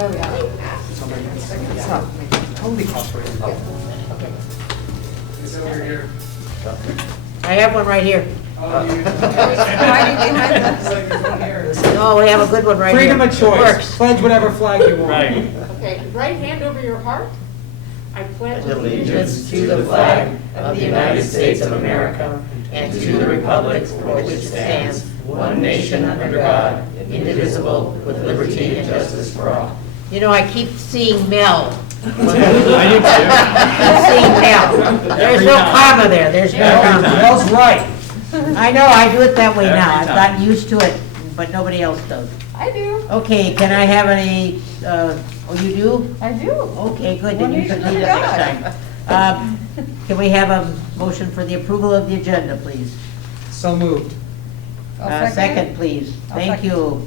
Oh, yeah. It's not totally cooperating. Okay. It's over here. I have one right here. Hiding behind us. It's like there's one here. No, we have a good one right here. Freedom of choice. Works. Pledge whatever flag you want. Right. Okay, right hand over your heart. I pledge Allegiance to the flag of the United States of America and to the republic for which it stands, one nation under God, indivisible, with liberty and justice for all. You know, I keep seeing Mel. I do too. I'm seeing Mel. There's no comma there, there's no Every comma. time. Mel's right. I know, I do it that way now. Every I've time. gotten used to it, but nobody else does. I do. Okay, can I have any, oh, you do? I do. Okay, good, then One you can nation lead it under next God. time. Can we have a motion for the approval of the agenda, please? So moved. I'll Second, please. I'll Thank second. you.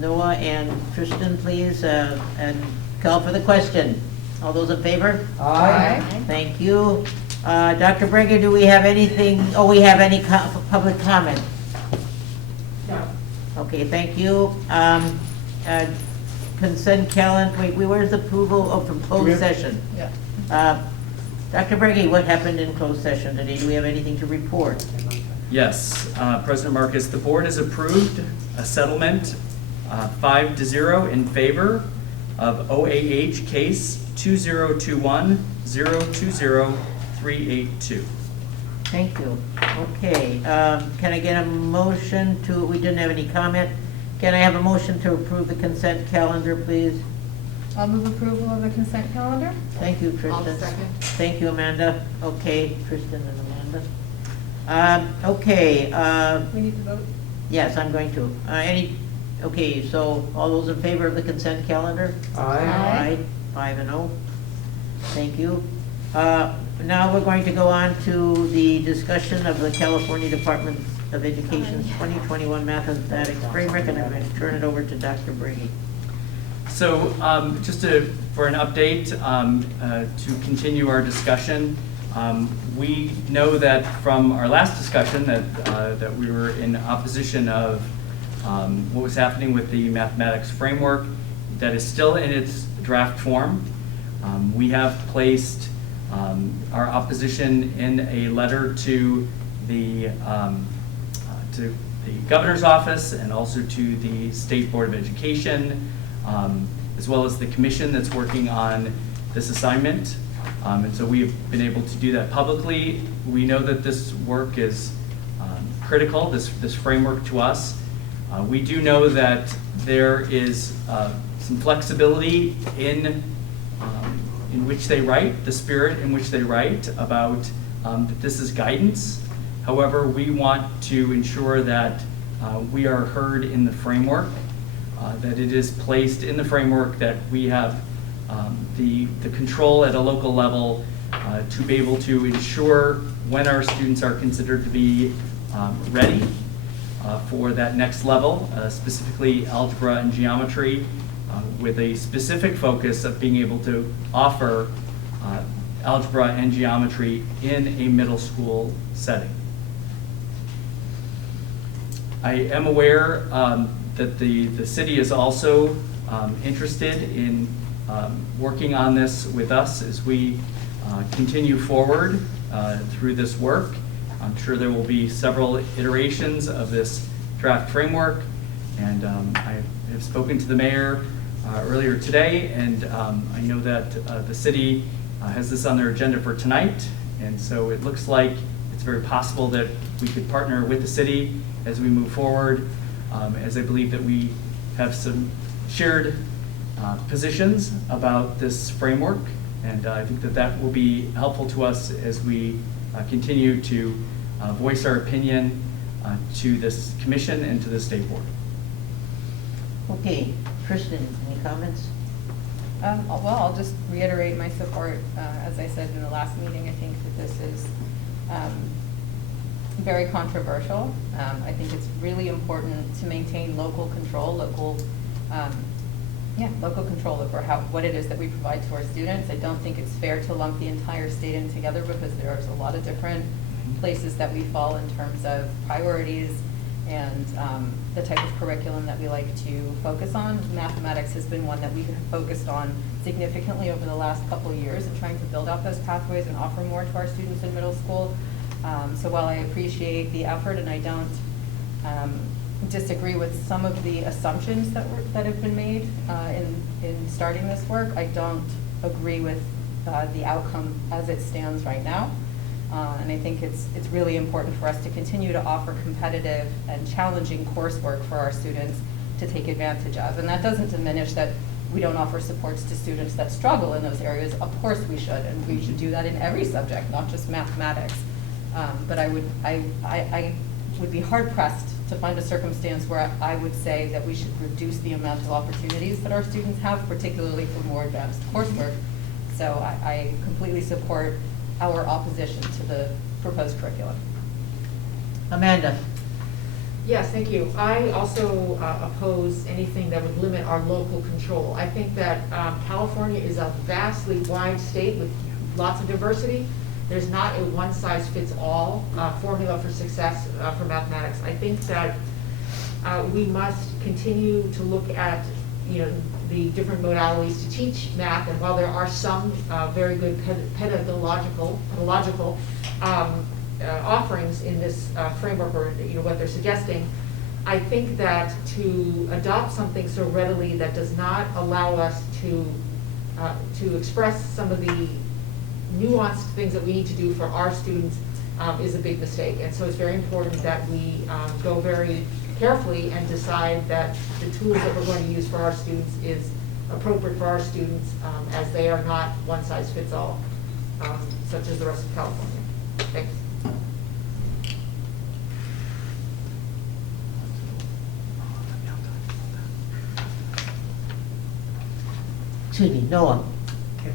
Noah and Tristan, please, and call for the question. All those in favor? Aye. Thank you. Dr. Breger, do we have anything, we have any public comment? No. Okay, thank you. Consent calendar, wait, where's approval of from closed session? Yeah. Dr. Breger, what happened in closed session today? Do we have anything to report? Yes, President Marcus, the board has approved a settlement 5-0 in favor of OAH case 2021-020-382. Thank you. Okay, can I get a motion to, we didn't have any comment. Can I have a motion to approve the consent calendar, please? I'll move approval of the consent calendar. Thank you, Tristan. I'll second. Thank you, Amanda. Okay, Tristan and Amanda. Okay, We need to vote. yes, I'm going to. Okay, so all those in favor of the consent calendar? Aye. 5-0. Thank you. Now we're going to go on to the discussion of the California Department of Education's 2021 Mathematics Framework, and I'm going to turn it over to Dr. Brady. So just for an update, to continue our discussion, we know that from our last discussion that we were in opposition of what was happening with the mathematics framework. That is still in its draft form. We have placed our opposition in a letter to the governor's office and also to the State Board of Education, as well as the commission that's working on this assignment. And so we've been able to do that publicly. We know that this work is critical, this framework to us. We do know that there is some flexibility in which they write, the spirit in which they write about that this is guidance. However, we want to ensure that we are heard in the framework, that it is placed in the framework, that we have the control at a local level to be able to ensure when our students are considered to be ready for that next level, specifically algebra and geometry, with a specific focus of being able to offer algebra and geometry in a middle school setting. I am aware that the city is also interested in working on this with us as we continue forward through this work. I'm sure there will be several iterations of this draft framework, and I have spoken to the mayor earlier today, and I know that the city has this on their agenda for tonight, and so it looks like it's very possible that we could partner with the city as we move forward, as I believe that we have some shared positions about this framework, and I think that that will be helpful to us as we continue to voice our opinion to this commission and to the state board. Okay, Tristan, any comments? Well, I'll just reiterate my support. As I said in the last meeting, I think that this is very controversial. I think it's really important to maintain local control, local control over what it is that we provide to our students. I don't think it's fair to lump the entire state in together, because there's a lot of different places that we fall in terms of priorities and the type of curriculum that we like to focus on. Mathematics has been one that we have focused on significantly over the last couple of years in trying to build out those pathways and offer more to our students in middle school. So while I appreciate the effort and I don't disagree with some of the assumptions that have been made in starting this work, I don't agree with the outcome as it stands right now. And I think it's really important for us to continue to offer competitive and challenging coursework for our students to take advantage of. And that doesn't diminish that we don't offer supports to students that struggle in those areas. Of course we should, and we should do that in every subject, not just mathematics. But I would be hard pressed to find a circumstance where I would say that we should reduce the amount of opportunities that our students have, particularly for more advanced coursework. So I completely support our opposition to the proposed curriculum. Amanda? Yes, thank you. I also oppose anything that would limit our local control. I think that California is a vastly wide state with lots of diversity. There's not a one-size-fits-all formula for success for mathematics. I think that we must continue to look at, the different modalities to teach math, and while there are some very good pedagogical offerings in this framework, or what they're suggesting, I think that to adopt something so readily that does not allow us to express some of the nuanced things that we need to do for our students is a big mistake. And so it's very important that we go very carefully and decide that the tools that we're going to use for our students is appropriate for our students, as they are not one size fits all, such as the rest of California. Thanks. Excuse me, Noah? Okay.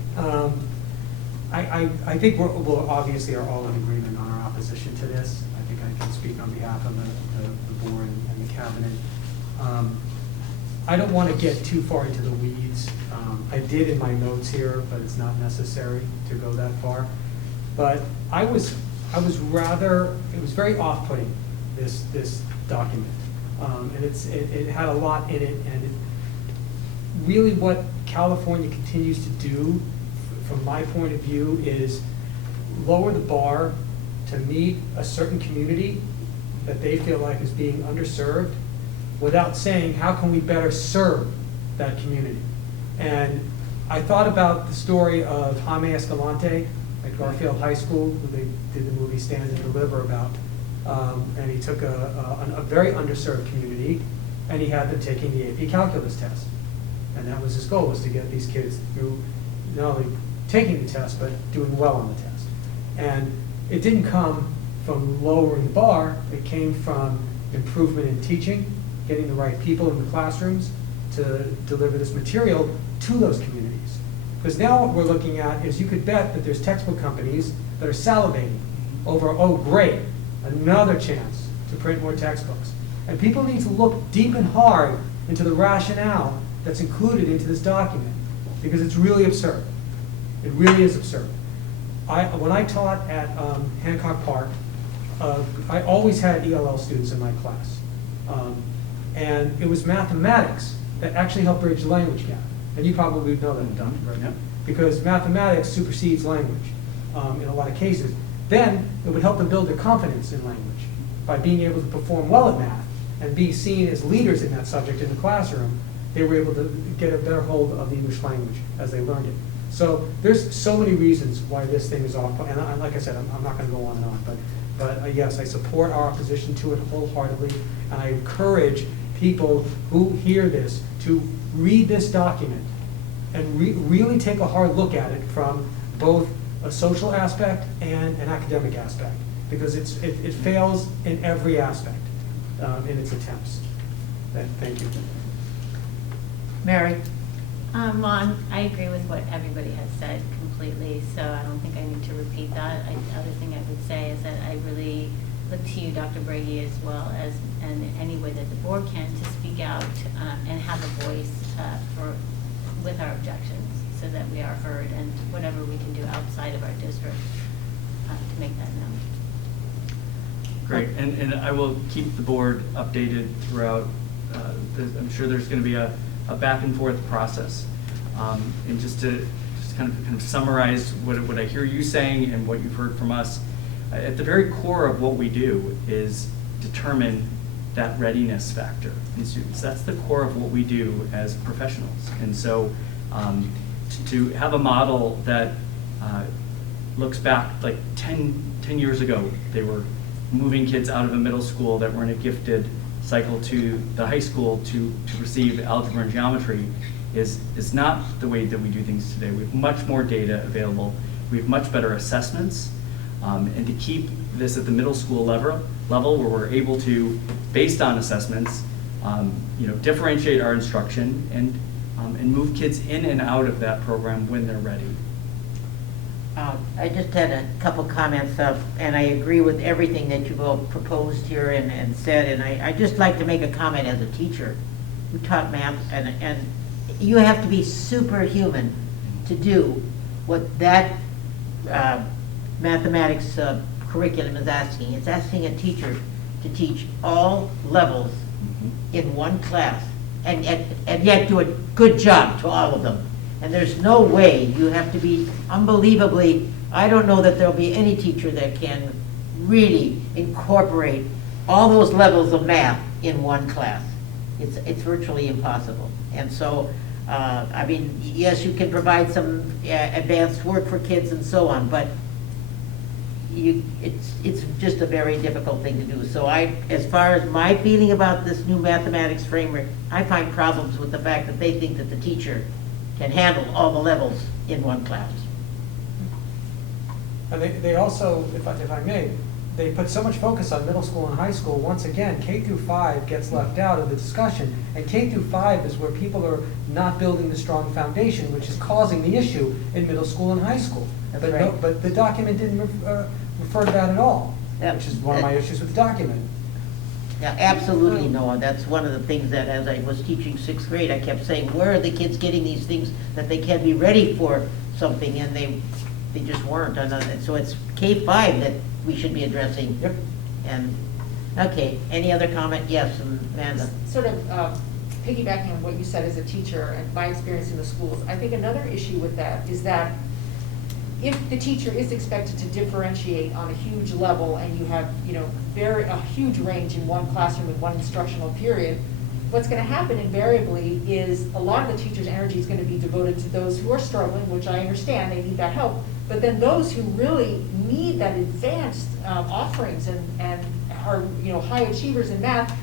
I think we obviously are all in agreement on our opposition to this. I think I can speak on behalf of the board and the cabinet. I don't want to get too far into the weeds. I did in my notes here, but it's not necessary to go that far. But it was very off-putting, this document. And it had a lot in it, and really what California continues to do, from my point of view, is lower the bar to meet a certain community that they feel like is being underserved, without saying, how can we better serve that community? And I thought about the story of Jaime Escalante at Garfield High School, who they did the movie Stand and Deliver about. And he took a very underserved community, and he had them taking the AP Calculus test. And that was his goal, was to get these kids through not only taking the test, but doing well on the test. And it didn't come from lowering the bar, it came from improvement in teaching, getting the right people in the classrooms to deliver this material to those communities. Because now what we're looking at is, you could bet that there's textbook companies that are salivating over, oh great, another chance to print more textbooks. And people need to look deep and hard into the rationale that's included into this document, because it's really absurd. It really is absurd. When I taught at Hancock Park, I always had ELL students in my class. And it was mathematics that actually helped bridge the language gap. And you probably know that, Dr. Right? Yep. Because mathematics supersedes language in a lot of cases. Then it would help them build their confidence in language by being able to perform well at math and be seen as leaders in that subject in the classroom. They were able to get a better hold of the English language as they learned it. So there's so many reasons why this thing is off. And like I said, I'm not going to go on and on. But yes, I support our opposition to it wholeheartedly. And I encourage people who hear this to read this document and really take a hard look at it from both a social aspect and an academic aspect, because it fails in every aspect in its attempts. Thank you. Mary? Well, I agree with what everybody has said completely, so I don't think I need to repeat that. The other thing I would say is that I really look to you, Dr. Brady, as well as in any way that the board can, to speak out and have a voice with our objections, so that we are heard, and whatever we can do outside of our district to make that known. Great, and I will keep the board updated throughout. I'm sure there's going to be a back and forth process. And just to kind of summarize what I hear you saying and what you've heard from us, at the very core of what we do is determine that readiness factor in students. That's the core of what we do as professionals. And so to have a model that looks back like 10 years ago, they were moving kids out of a middle school that were in a gifted cycle to the high school to receive algebra and geometry is not the way that we do things today. We have much more data available. We have much better assessments. And to keep this at the middle school level where we're able to, based on assessments, differentiate our instruction and move kids in and out of that program when they're ready. I just had a couple comments, and I agree with everything that you've all proposed here and said, and I just like to make a comment as a teacher who taught math, and you have to be superhuman to do what that mathematics curriculum is asking. It's asking a teacher to teach all levels in one class, and yet do a good job to all of them. And there's no way, you have to be unbelievably, I don't know that there'll be any teacher that can really incorporate all those levels of math in one class. It's virtually impossible. And so, I mean, yes, you can provide some advanced work for kids and so on, but it's just a very difficult thing to do. So as far as my feeling about this new mathematics framework, I find problems with the fact that they think that the teacher can handle all the levels in one class. And they also, if I may, they put so much focus on middle school and high school. Once again, K through 5 gets left out of the discussion, and K through 5 is where people are not building the strong foundation, which is causing the issue in middle school and high school. That's but right. But the document didn't refer to that at all, Yep. which is one of my issues with the document. Yeah, absolutely, Noah. That's one of the things that as I was teaching 6th grade, I kept saying, where are the kids getting these things that they can be ready for something, and they just weren't. And so it's K-5 that we should be addressing. Yep. And, okay, any other comment? Yes, Amanda. Sort of piggybacking on what you said as a teacher and my experience in the schools, I think another issue with that is that if the teacher is expected to differentiate on a huge level and you have, a huge range in one classroom in one instructional period, what's going to happen invariably is a lot of the teacher's energy is going to be devoted to those who are struggling, which I understand, they need that help, but then those who really need that advanced offerings and are, high achievers in math,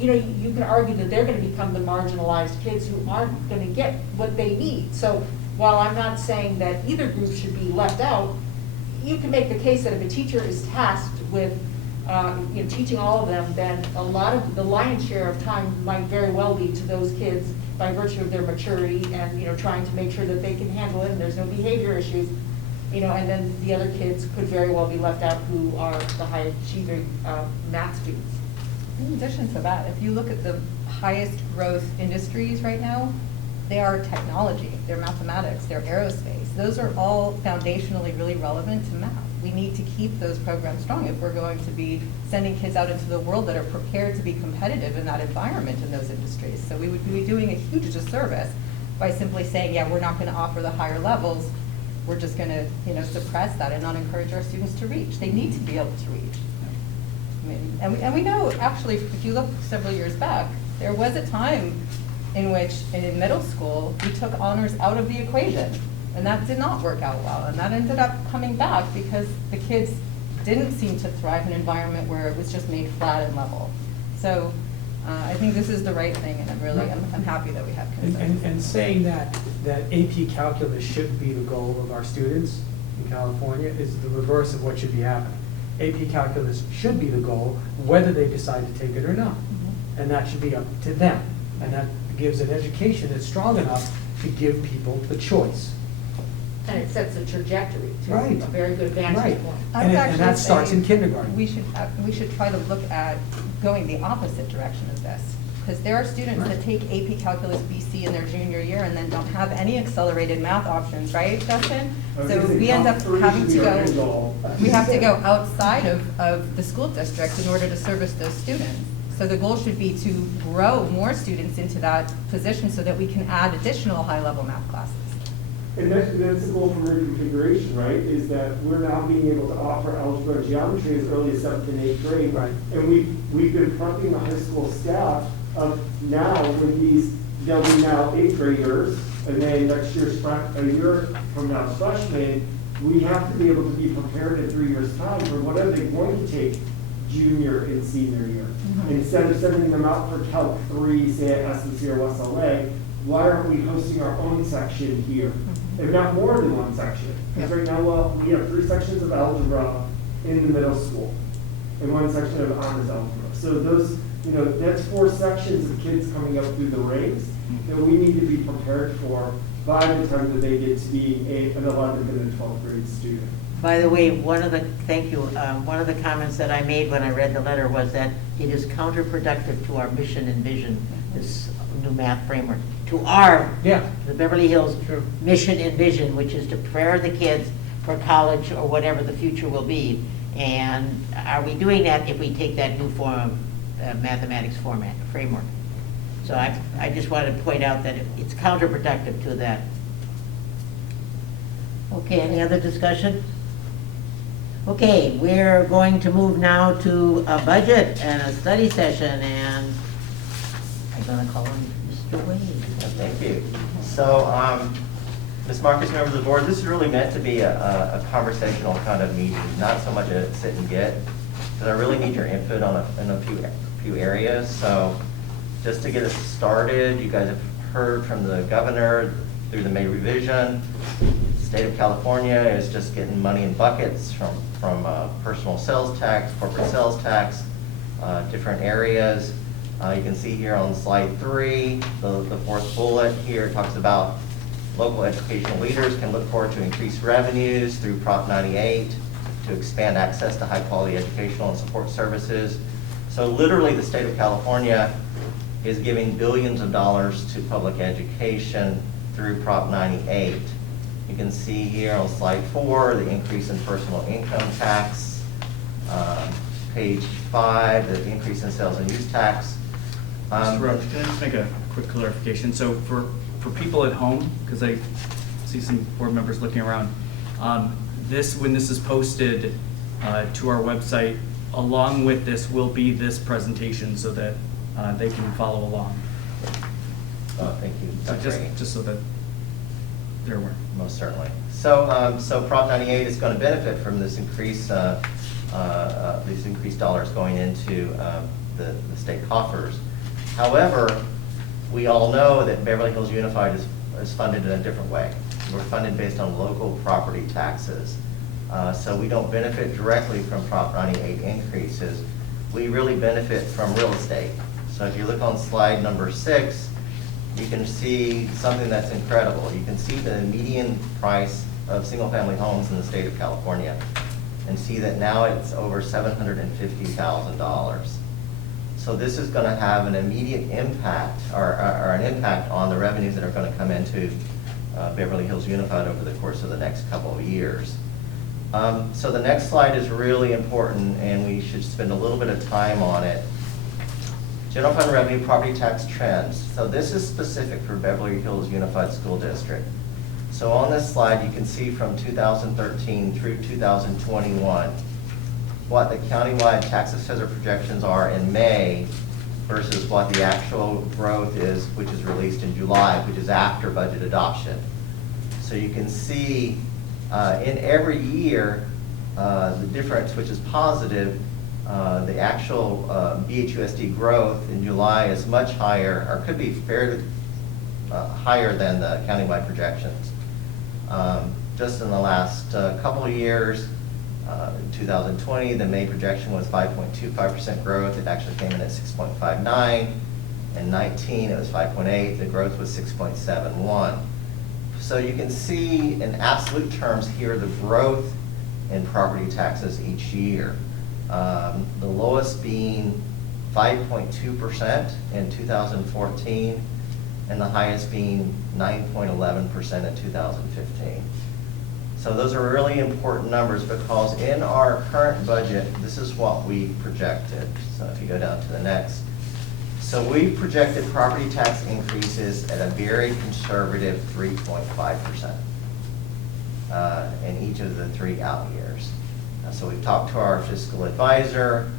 you can argue that they're going to become the marginalized kids who aren't going to get what they need. So while I'm not saying that either group should be left out, you can make the case that if a teacher is tasked with teaching all of them, then a lot of the lion's share of time might very well be to those kids by virtue of their maturity and trying to make sure that they can handle it and there's no behavior issues, and then the other kids could very well be left out who are the high achieving math students. In addition to that, if you look at the highest growth industries right now, they are technology, they're mathematics, they're aerospace. Those are all foundationally really relevant to math. We need to keep those programs strong if we're going to be sending kids out into the world that are prepared to be competitive in that environment in those industries. So we would be doing a huge disservice by simply saying, yeah, we're not going to offer the higher levels. We're just going to, suppress that and not encourage our students to reach. They need to be able to reach. I mean, and we know, actually, if you look several years back, there was a time in which, in middle school, we took honors out of the equation. And that did not work out well. And that ended up coming back because the kids didn't seem to thrive in an environment where it was just made flat and level. So I think this is the right thing, and I'm happy that we have consensus. And saying that AP Calculus should be the goal of our students in California is the reverse of what should be happening. AP Calculus should be the goal, whether they decide to take it or not. Mm-hmm. And that should be up to them. And that gives an education that's strong enough to give people the choice. And it sets a trajectory to Right. a very good vantage point. And that starts in kindergarten. We should try to look at going the opposite direction of this, because there are students that take AP Calculus BC in their junior year and then don't have any accelerated math options, right, Justin? So we end up having to go, we have to go outside of the school district in order to service those students. So the goal should be to grow more students into that position so that we can add additional high-level math classes. And that's the goal for reconfiguration, right? Is that we're now being able to offer algebra and geometry as early as 7th and 8th grade. Right. And we've been prepping the high school staff of now when they'll be now 8th graders, and then next year, a year from now, freshmen, we have to be able to be prepared in 3 years' time for what are they going to take junior and senior year. Instead of sending them out for Calc 3, say at SMC or West LA, why aren't we hosting our own section here? If not more than one section. Because right now, well, we have 3 sections of algebra in the middle school and 1 section of honors algebra. So those, that's 4 sections of kids coming up through the ranks that we need to be prepared for by the time that they get to be an 11th and a 12th grade student. By the way, one of the comments that I made when I read the letter was that it is counterproductive to our mission and vision, this new math framework, to the Beverly Hills mission and vision, which is to prepare the kids for college or whatever the future will be. And are we doing that if we take that new form of mathematics framework? So I just wanted to point out that it's counterproductive to that. Okay, any other discussion? Okay, we're going to move now to a budget and a study session, and I'm going to call on Mr. Wade. Thank you. So, Ms. Marcus, members of the board, this is really meant to be a conversational kind of meeting, not so much a sit and get, because I really need your input on in a few areas. So, just to get us started, you guys have heard from the governor through the May revision. The state of California is just getting money in buckets from personal sales tax, corporate sales tax, different areas. You can see here on slide 3, the 4th bullet here talks about local educational leaders can look forward to increased revenues through Prop 98 to expand access to high quality educational and support services. So literally the state of California is giving billions of dollars to public education through Prop 98. You can see here on slide 4, the increase in personal income tax. Page 5, the increase in sales and use tax. Mr. Rhodes, can I just make a quick clarification? So for people at home, because I see some board members looking around, when this is posted to our website, along with this will be this presentation so that they can follow along. Thank you. So just so that they're aware. Most certainly. So Prop 98 is going to benefit from this increase, these increased dollars going into the state coffers. However, we all know that Beverly Hills Unified is funded in a different way. We're funded based on local property taxes. So we don't benefit directly from Prop 98 increases. We really benefit from real estate. So if you look on slide number 6, you can see something that's incredible. You can see the median price of single-family homes in the state of California and see that now it's over $750,000. So this is going to have an immediate impact or an impact on the revenues that are going to come into Beverly Hills Unified over the course of the next couple of years. So the next slide is really important and we should spend a little bit of time on it. General fund revenue property tax trends. So this is specific for Beverly Hills Unified School District. So on this slide, you can see from 2013 through 2021, what the countywide tax assessor projections are in May versus what the actual growth is, which is released in July, which is after budget adoption. So you can see in every year, the difference, which is positive, the actual BHUSD growth in July is much higher, or could be fairly higher than the countywide projections. Just in the last couple of years, in 2020, the May projection was 5.25% growth. It actually came in at 6.59. In 19, it was 5.8. The growth was 6.71. So you can see in absolute terms here the growth in property taxes each year. The lowest being 5.2% in 2014, and the highest being 9.11% in 2015. So those are really important numbers because in our current budget, this is what we projected. So if you go down to the next. So we projected property tax increases at a very conservative 3.5% in each of the 3 out years. So we talked to our fiscal advisor.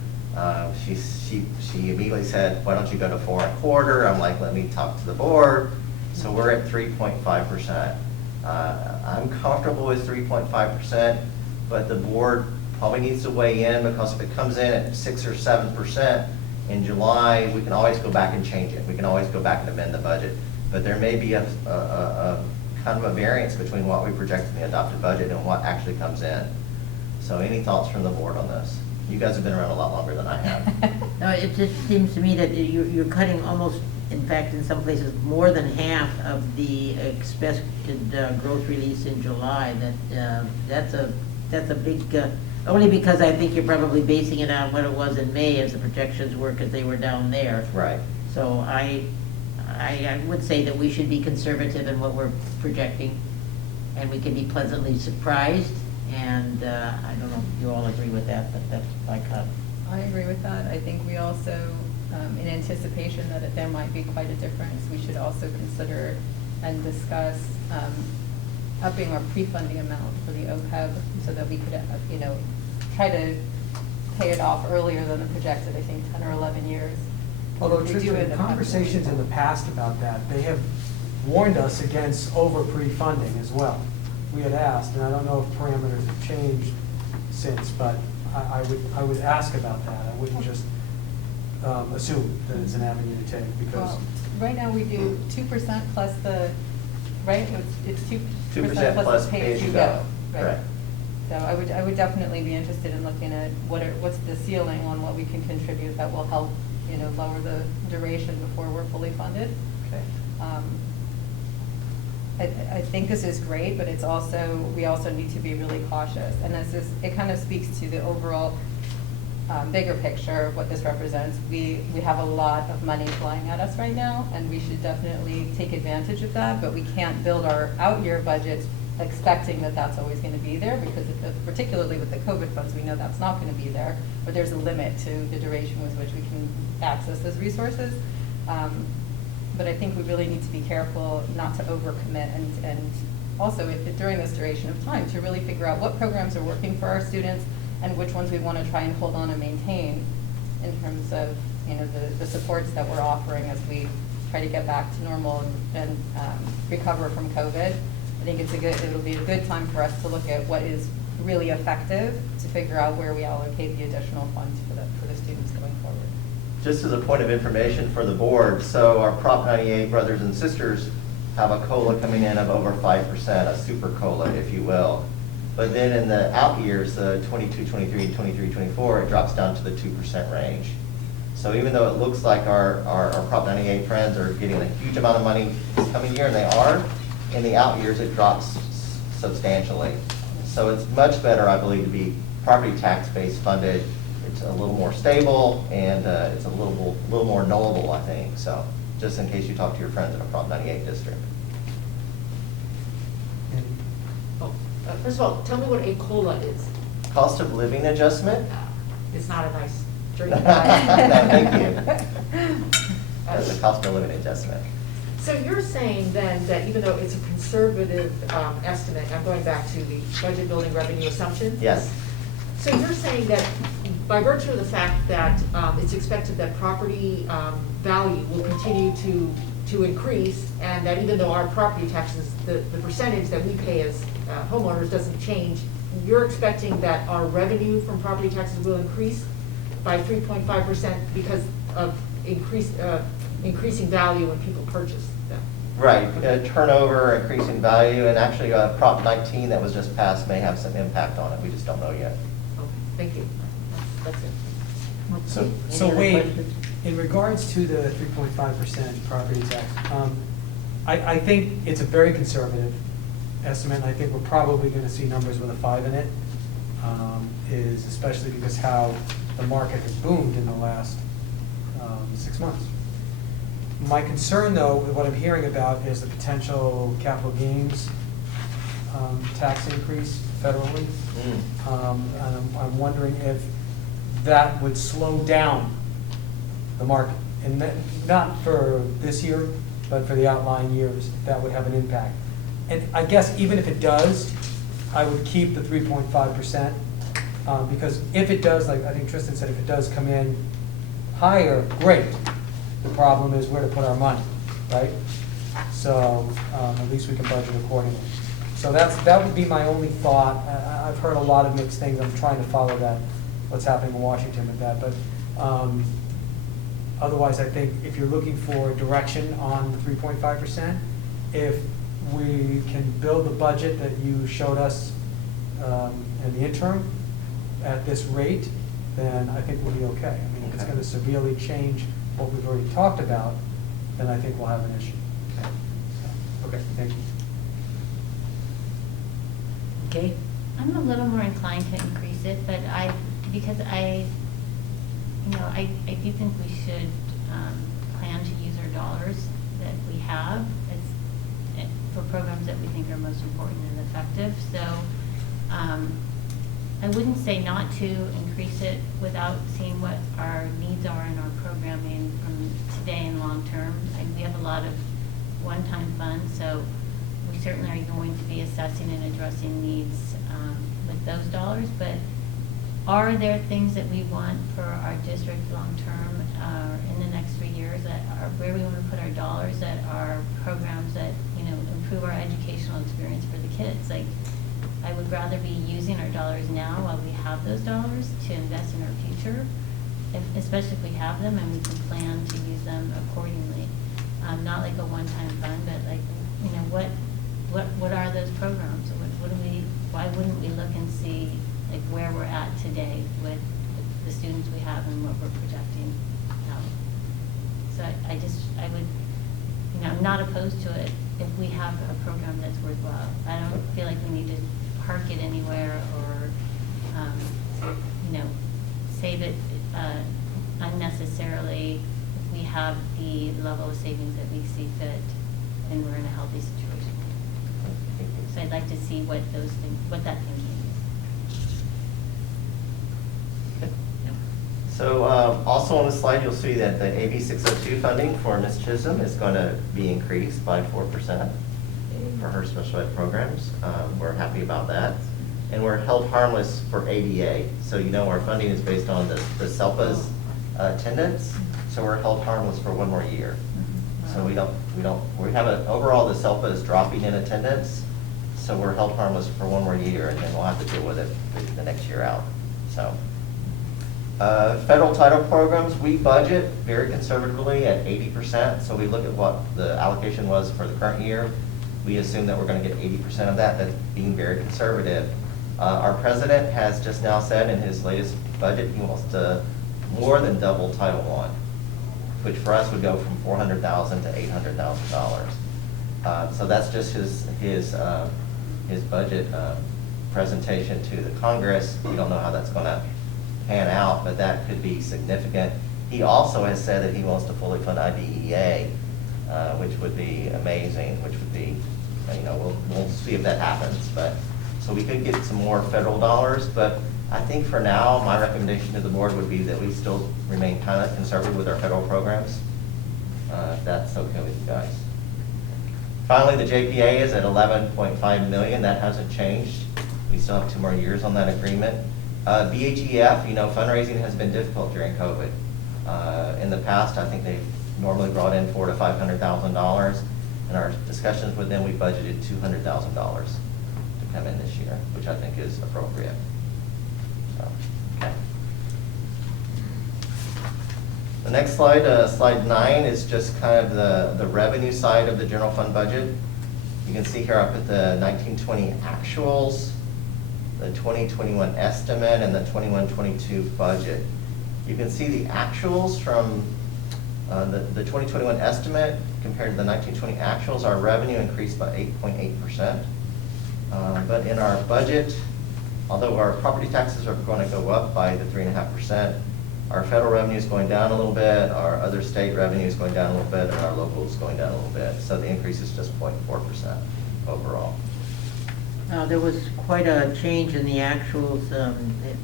She immediately said, why don't you go to 4.25? I'm like, let me talk to the board. So we're at 3.5%. I'm comfortable with 3.5%, but the board probably needs to weigh in because if it comes in at 6 or 7% in July, we can always go back and change it. We can always go back and amend the budget. But there may be a kind of a variance between what we project in the adopted budget and what actually comes in. So any thoughts from the board on this? You guys have been around a lot longer than I have. No, it just seems to me that you're cutting almost, in fact, in some places, more than half of the expected growth release in July. That's a big, only because I think you're probably basing it on what it was in May as the projections were, because they were down there. Right. So I would say that we should be conservative in what we're projecting, and we can be pleasantly surprised. And I don't know if you all agree with that, but that's my cut. I agree with that. I think we also, in anticipation that there might be quite a difference, we should also consider and discuss upping our pre-funding amount for the OPEB so that we could, try to pay it off earlier than the projected, I think, 10 or 11 years. Although We do truthfully, end up having to conversations in the past about that, they have warned us against over pre-funding as well. We had asked, and I don't know if parameters have changed since, but I would ask about that. I wouldn't just assume that it's an avenue to take because. Well, right now we do 2% plus the, right? It's 2% plus the pay-as-you-go. Right. So I would definitely be interested in looking at what's the ceiling on what we can contribute that will help, lower the duration before we're fully funded. Okay. I think this is great, but we also need to be really cautious. And it kind of speaks to the overall bigger picture of what this represents. We have a lot of money flying at us right now, and we should definitely take advantage of that, but we can't build our out-year budgets expecting that that's always going to be there, because particularly with the COVID funds, we know that's not going to be there, but there's a limit to the duration with which we can access those resources. But I think we really need to be careful not to overcommit and also during this duration of time to really figure out what programs are working for our students and which ones we want to try and hold on and maintain in terms of the supports that we're offering as we try to get back to normal and recover from COVID. I think it'll be a good time for us to look at what is really effective to figure out where we allocate the additional funds for the students going forward. Just as a point of information for the board, so our Prop 98 brothers and sisters have a COLA coming in of over 5%, a super COLA, if you will. But then in the out years, the 22, 23, 23, 24, it drops down to the 2% range. So even though it looks like our Prop 98 friends are getting a huge amount of money this coming year, and they are, in the out years it drops substantially. So it's much better, I believe, to be property tax-based funded. It's a little more stable, and it's a little more knowable, I think. So just in case you talk to your friends in a Prop 98 district. First of all, tell me what a COLA is. Cost of living adjustment? It's not a nice drink. No, thank you. That's a cost of living adjustment. So you're saying then that even though it's a conservative estimate, I'm going back to the budget building revenue assumption? Yes. So you're saying that by virtue of the fact that it's expected that property value will continue to increase, and that even though our property taxes, the percentage that we pay as homeowners doesn't change, you're expecting that our revenue from property taxes will increase by 3.5% because of increasing value when people purchase them? Right, turnover, increasing value, and actually Prop 19 that was just passed may have some impact on it. We just don't know yet. Okay, thank you. That's it. So Any other Wade, questions? in regards to the 3.5% property tax, I think it's a very conservative estimate. I think we're probably going to see numbers with a 5 in it, especially because how the market has boomed in the last 6 months. My concern, though, with what I'm hearing about is the potential capital gains tax increase federally. And I'm wondering if that would slow down the market, and not for this year, but for the outlying years, that would have an impact. And I guess even if it does, I would keep the 3.5%, because if it does, like I think Tristan said, if it does come in higher, great. The problem is where to put our money, right? So at least we can budget accordingly. So that would be my only thought. I've heard a lot of mixed things. I'm trying to follow that, what's happening in Washington with that. But otherwise, I think if you're looking for direction on the 3.5%, if we can build the budget that you showed us in the interim at this rate, then I think we'll be okay. I mean, if it's going to severely change what we've already talked about, then I think we'll have an issue. Okay, thank you. Okay. I'm a little more inclined to increase it, but because I do think we should plan to use our dollars that we have for programs that we think are most important and effective. So I wouldn't say not to increase it without seeing what our needs are in our programming from today and long term. And we have a lot of one-time funds, so we certainly are going to be assessing and addressing needs with those dollars. But are there things that we want for our district long-term in the next 3 years that are where we want to put our dollars, that are programs that, improve our educational experience for the kids? Like, I would rather be using our dollars now while we have those dollars to invest in our future, especially if we have them and we can plan to use them accordingly. Not like a one-time fund, but like, what are those programs? Why wouldn't we look and see like where we're at today with the students we have and what we're projecting out? So I would, I'm not opposed to it if we have a program that's worthwhile. I don't feel like we need to park it anywhere or, save it unnecessarily if we have the level of savings that we see fit and we're in a healthy situation. So I'd like to see what that thinking is. So also on the slide, you'll see that the AB 602 funding for Ms. Chisholm is going to be increased by 4% for her special ed programs. We're happy about that. And we're held harmless for ADA. So our funding is based on the SELPA's attendance. So we're held harmless for 1 more year. So we have overall the SELPA is dropping in attendance. So we're held harmless for 1 more year, and then we'll have to deal with it the next year out. So federal title programs, we budget very conservatively at 80%. So we look at what the allocation was for the current year. We assume that we're going to get 80% of that. That's being very conservative. Our president has just now said in his latest budget he wants to more than double Title I, which for us would go from $400,000 to $800,000. So that's just his budget presentation to the Congress. We don't know how that's going to pan out, but that could be significant. He also has said that he wants to fully fund IDEA, which would be amazing, which would be, we'll see if that happens. But so we could get some more federal dollars, but I think for now, my recommendation to the board would be that we still remain kind of conservative with our federal programs, if that's okay with you guys. Finally, the JPA is at $11.5 million. That hasn't changed. We still have 2 more years on that agreement. BHUSD, fundraising has been difficult during COVID. In the past, I think they've normally brought in $400,000 to $500,000. In our discussions with them, we budgeted $200,000 to come in this year, which I think is appropriate. So, okay. The next slide, slide 9, is just kind of the revenue side of the general fund budget. You can see here I put the 1920 actuals, the 2021 estimate, and the 21-22 budget. You can see the actuals from the 2021 estimate compared to the 1920 actuals. Our revenue increased by 8.8%. But in our budget, although our property taxes are going to go up by the 3.5%, our federal revenue is going down a little bit, our other state revenue is going down a little bit, and our local is going down a little bit. So the increase is just 0.4% overall. There was quite a change in the actuals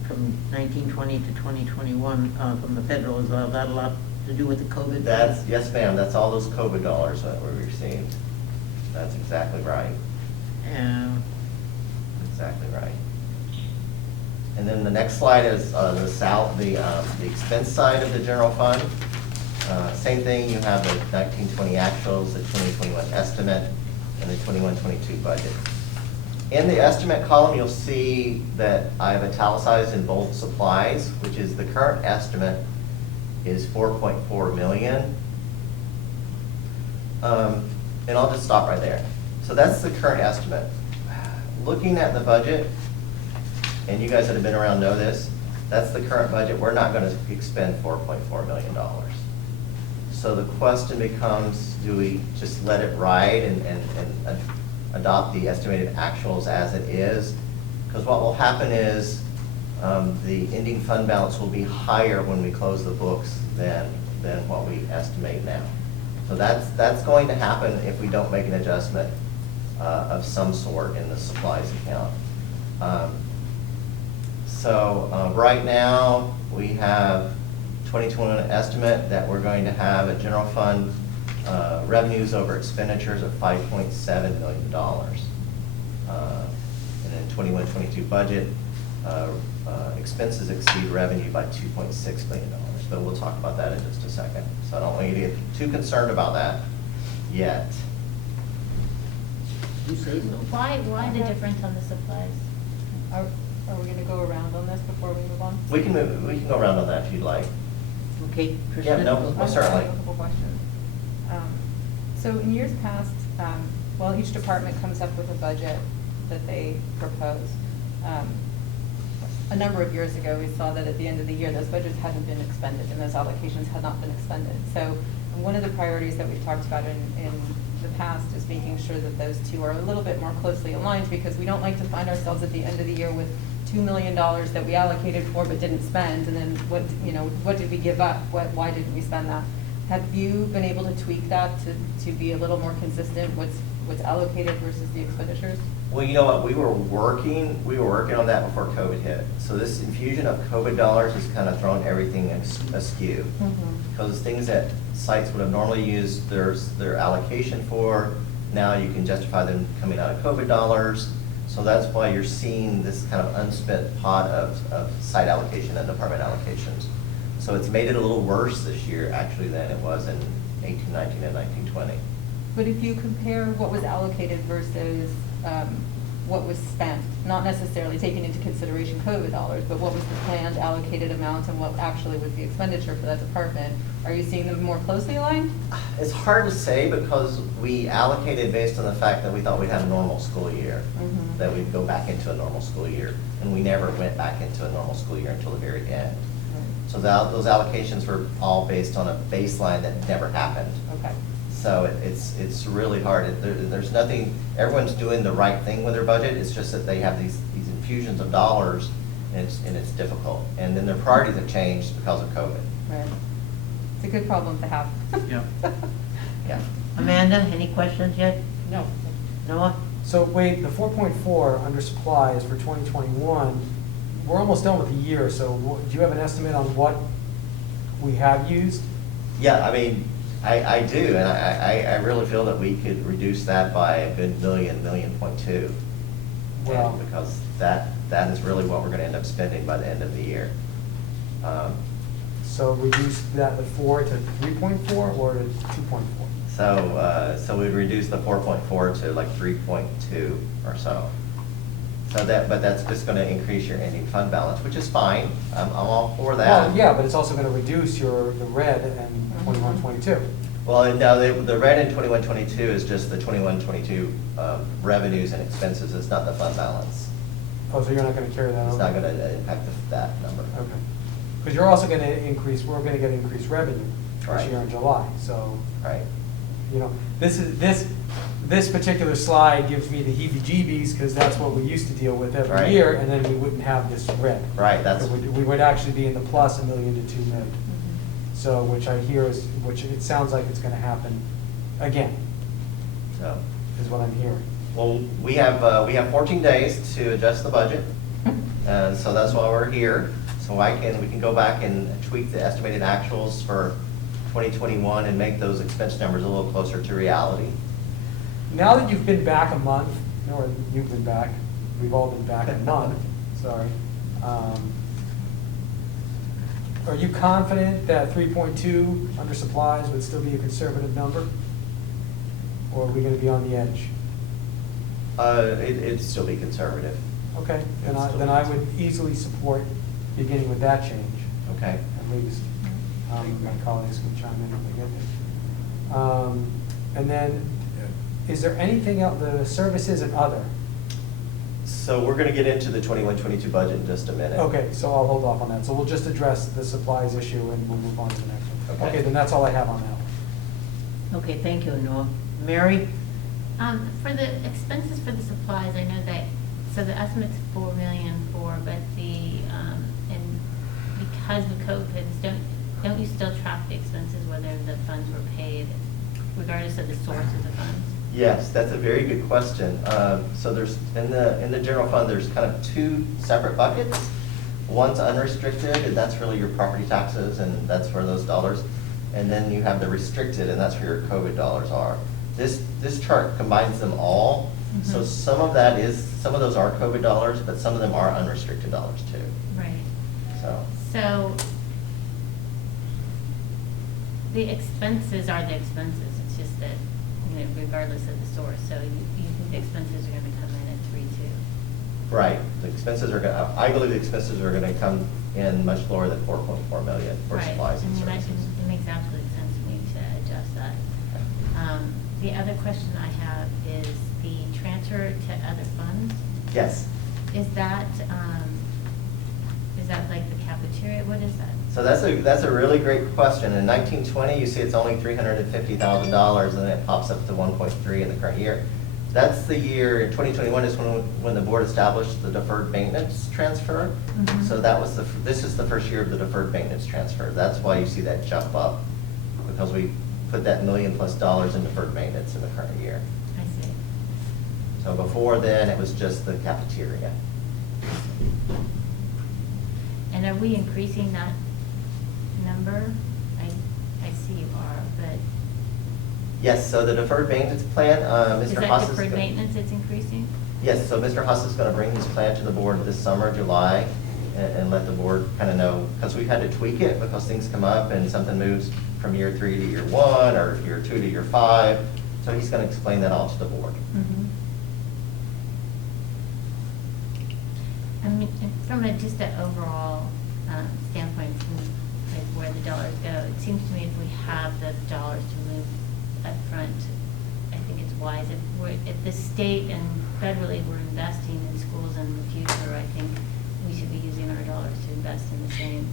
from 1920 to 2021 from the federal. Is that a lot to do with the COVID? Yes, ma'am. That's all those COVID dollars that we received. That's exactly right. Exactly right. And then the next slide is the expense side of the general fund. Same thing. You have the 1920 actuals, the 2021 estimate, and the 21-22 budget. In the estimate column, you'll see that I've italicized in bold supplies, which is the current estimate is $4.4 million. And I'll just stop right there. So that's the current estimate. Looking at the budget, and you guys that have been around know this, that's the current budget. We're not going to expend $4.4 million. So the question becomes, do we just let it ride and adopt the estimated actuals as it is? Because what will happen is the ending fund balance will be higher when we close the books than what we estimate now. So that's going to happen if we don't make an adjustment of some sort in the supplies account. So right now we have 2021 estimate that we're going to have a general fund revenues over expenditures of $5.7 million. And then 21-22 budget, expenses exceed revenue by $2.6 million. But we'll talk about that in just a second. So I don't want you to get too concerned about that yet. You say so. Why the difference on the supplies? Are we going to go around on this before we move on? We can go around on that if you'd like. Okay, Yeah, no, I certainly. have a couple questions. So in years past, well, each department comes up with a budget that they propose. A number of years ago, we saw that at the end of the year, those budgets hadn't been expended and those allocations had not been expended. So one of the priorities that we've talked about in the past is making sure that those two are a little bit more closely aligned, because we don't like to find ourselves at the end of the year with $2 million that we allocated for but didn't spend, and then what did we give up? Why didn't we spend that? Have you been able to tweak that to be a little more consistent, what's allocated versus the expenditures? Well, you know what, we were working on that before COVID hit. So this infusion of COVID dollars has kind of thrown everything askew. Because things that sites would have normally used their allocation for, now you can justify them coming out of COVID dollars. So that's why you're seeing this kind of unspent pot of site allocation and department allocations. So it's made it a little worse this year, actually, than it was in 18-19 and 19-20. But if you compare what was allocated versus what was spent, not necessarily taking into consideration COVID dollars, but what was the planned allocated amount and what actually was the expenditure for that department, are you seeing them more closely aligned? It's hard to say because we allocated based on the fact that we thought we'd have a normal school year, that we'd go back into a normal school year. And we never went back into a normal school year until the very end. So those allocations were all based on a baseline that never happened. Okay. So it's really hard. There's nothing, everyone's doing the right thing with their budget. It's just that they have these infusions of dollars, and it's difficult. And then their priorities have changed because of COVID. Right. It's a good problem to have. Yeah. Yeah. Amanda, any questions yet? No. Noah? So wait, the 4.4 under supplies for 2021, we're almost done with the year, so do you have an estimate on what we have used? Yeah, I mean, I do, and I really feel that we could reduce that by a good $1.2 million. Wow. Because that is really what we're going to end up spending by the end of the year. So reduce that to 4 to 3.4 or to 2.4? So we'd reduce the 4.4 to like 3.2 or so. But that's just going to increase your ending fund balance, which is fine. I'm all for that. Well, yeah, but it's also going to reduce the red in 21-22. Well, no, the red in 21-22 is just the 21-22 revenues and expenses. It's not the fund balance. Oh, so you're not going to carry that over? It's not going to impact that number. Okay. Because you're also going to increase, we're going to get increased revenue this Right. year in July, so. Right. you know, this particular slide gives me the heebie-jeebies, because that's what we used to deal with every Right. year, and then we wouldn't have this red. Right, that's, We would actually be in the plus $1 million to $2 million. So, which I hear is, which it sounds like it's gonna happen again, so. is what I'm hearing. Well, we have 14 days to adjust the budget, and so that's why we're here. So we can go back and tweak the estimated actuals for 2021 and make those expense numbers a little closer to reality. Now that you've been back a month, or you've been back, we've all been back a month, sorry. Are you confident that 3.2 under supplies would still be a conservative number? Or are we gonna be on the edge? It'd still be conservative. Okay, then I would easily support beginning with that change, Okay. at least. My colleagues can chime in if they get it. And then, is there anything else, the services and other? So we're going to get into the 21-22 budget in just a minute. Okay, so I'll hold off on that. So we'll just address the supplies issue and we'll move on to the next one. Okay. Okay, then that's all I have on that one. Okay, thank you, Noah. Mary? For the expenses for the supplies, I know that, so the estimate's $4 million but and because of COVID, don't you still track the expenses, whether the funds were paid, regardless of the source of the funds? Yes, that's a very good question. So there's, in the general fund, there's kind of two separate buckets. One's unrestricted, and that's really your property taxes, and that's where those dollars. And then you have the restricted, and that's where your COVID dollars are. This chart combines them all. So some of those are COVID dollars, but some of them are unrestricted dollars too. Right. So the expenses are the expenses. It's just that, you know, regardless of the source. So you think the expenses are going to come in at 3.2? right, the expenses are going. I believe the expenses are going to come in much lower than 4.4 million for Right. supplies and I mean, services. it makes absolute sense to me to adjust that. The other question I have is the transfer to other funds. Yes. Is that like the cafeteria? What is that? So that's a really great question. In 1920, you see it's only $350,000, and then it pops up to 1.3 in the current year. That's the year, 2021 is when the board established the deferred maintenance transfer. So this is the first year of the deferred maintenance transfer. That's why you see that jump up, because we put that $1 million+ in deferred maintenance in the current year. I see. So before then, it was just the cafeteria. And are we increasing that number? I see you are, but Yes, so the deferred maintenance plan, Mr. is that Haas deferred maintenance it's increasing? Yes, so Mr. Haas is going to bring his plan to the board this summer, July, and let the board kind of know, because we've had to tweak it because things come up and something moves from year 3 to year 1 or year 2 to year 5. So he's going to explain that all to the board. I mean, from just an overall standpoint, from like where the dollars go, it seems to me if we have the dollars to move up front, I think it's wise. If the state and federally we're investing in schools in the future, I think we should be using our dollars to invest in the same.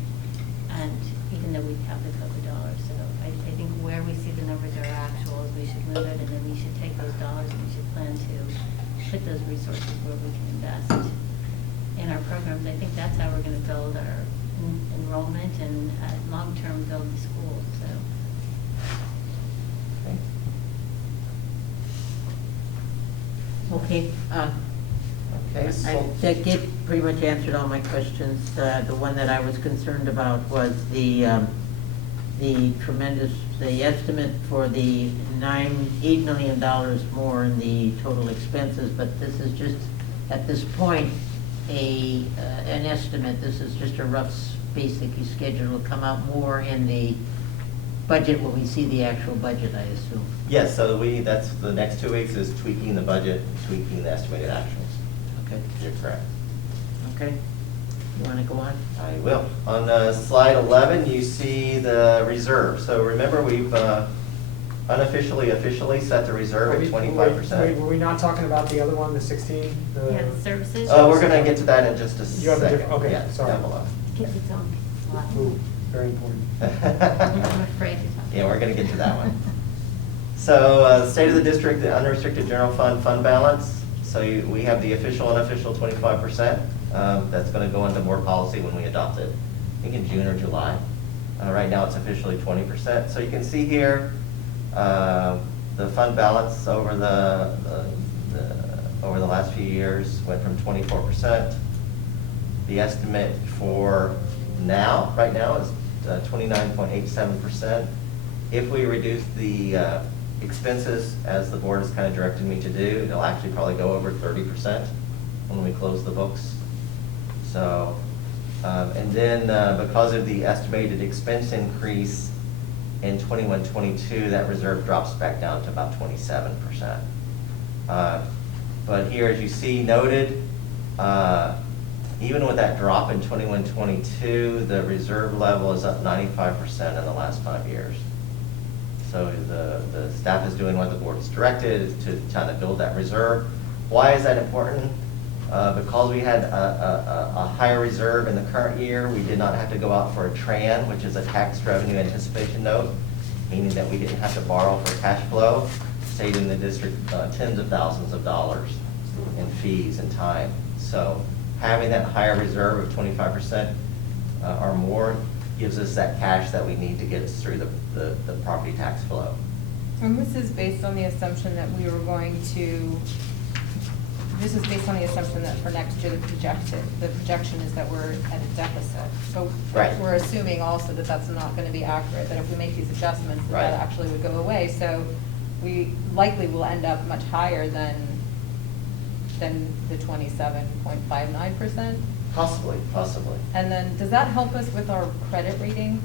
And even though we have the COVID dollars, so I think where we see the numbers are actuals, we should move it, and then we should take those dollars and we should plan to put those resources where we can invest in our programs. I think that's how we're going to build our enrollment and long-term build the school. So. Okay. Okay, so That Gabe pretty much answered all my questions. The one that I was concerned about was the estimate for the $8 million more in the total expenses, but this is just, at this point, an estimate. This is just a rough, basically schedule. Will come out more in the budget when we see the actual budget, I assume. yes, so that's the next 2 weeks is tweaking the budget, tweaking the estimated actuals. Okay. You're correct. Okay. You want to go on? I will. On slide 11, you see the reserve. So remember, we've officially set the reserve at 25%. Wait, were we not talking about the other one, the 16? Yeah, the services. We're going to get to that in just a You have a second. different- okay, Yeah, sorry. down below. Gets its own slot. Ooh, very important. I'm afraid to talk. Yeah, we're going to get to that one. So, state of the district, the unrestricted general fund balance. So we have the official, unofficial 25%. That's going to go into board policy when we adopt it, I think in June or July. Right now it's officially 20%. So you can see here the fund balance over over the last few years went from 24%. The estimate for now, right now, is 29.87%. If we reduce the expenses, as the board has kind of directed me to do, it'll actually probably go over 30% when we close the books. So, and then because of the estimated expense increase in 21-22, that reserve drops back down to about 27%. But here, as you see noted, even with that drop in 21-22, the reserve level is up 95% in the last 5 years. So the staff is doing what the board has directed, is to kind of build that reserve. Why is that important? Because we had a higher reserve in the current year, we did not have to go out for a TRAN, which is a tax revenue anticipation note, meaning that we didn't have to borrow for cash flow, saving the district tens of thousands of dollars in fees and time. So having that higher reserve of 25% or more gives us that cash that we need to get us through the property tax flow. And this is based on the assumption that we were going to, this is based on the assumption that for next year, the projection is that we're at a deficit. So Right. we're assuming also that that's not going to be accurate, that if we make these adjustments, that Right. that actually would go away. So we likely will end up much higher than the 27.59%. Possibly. And then, does that help us with our credit rating?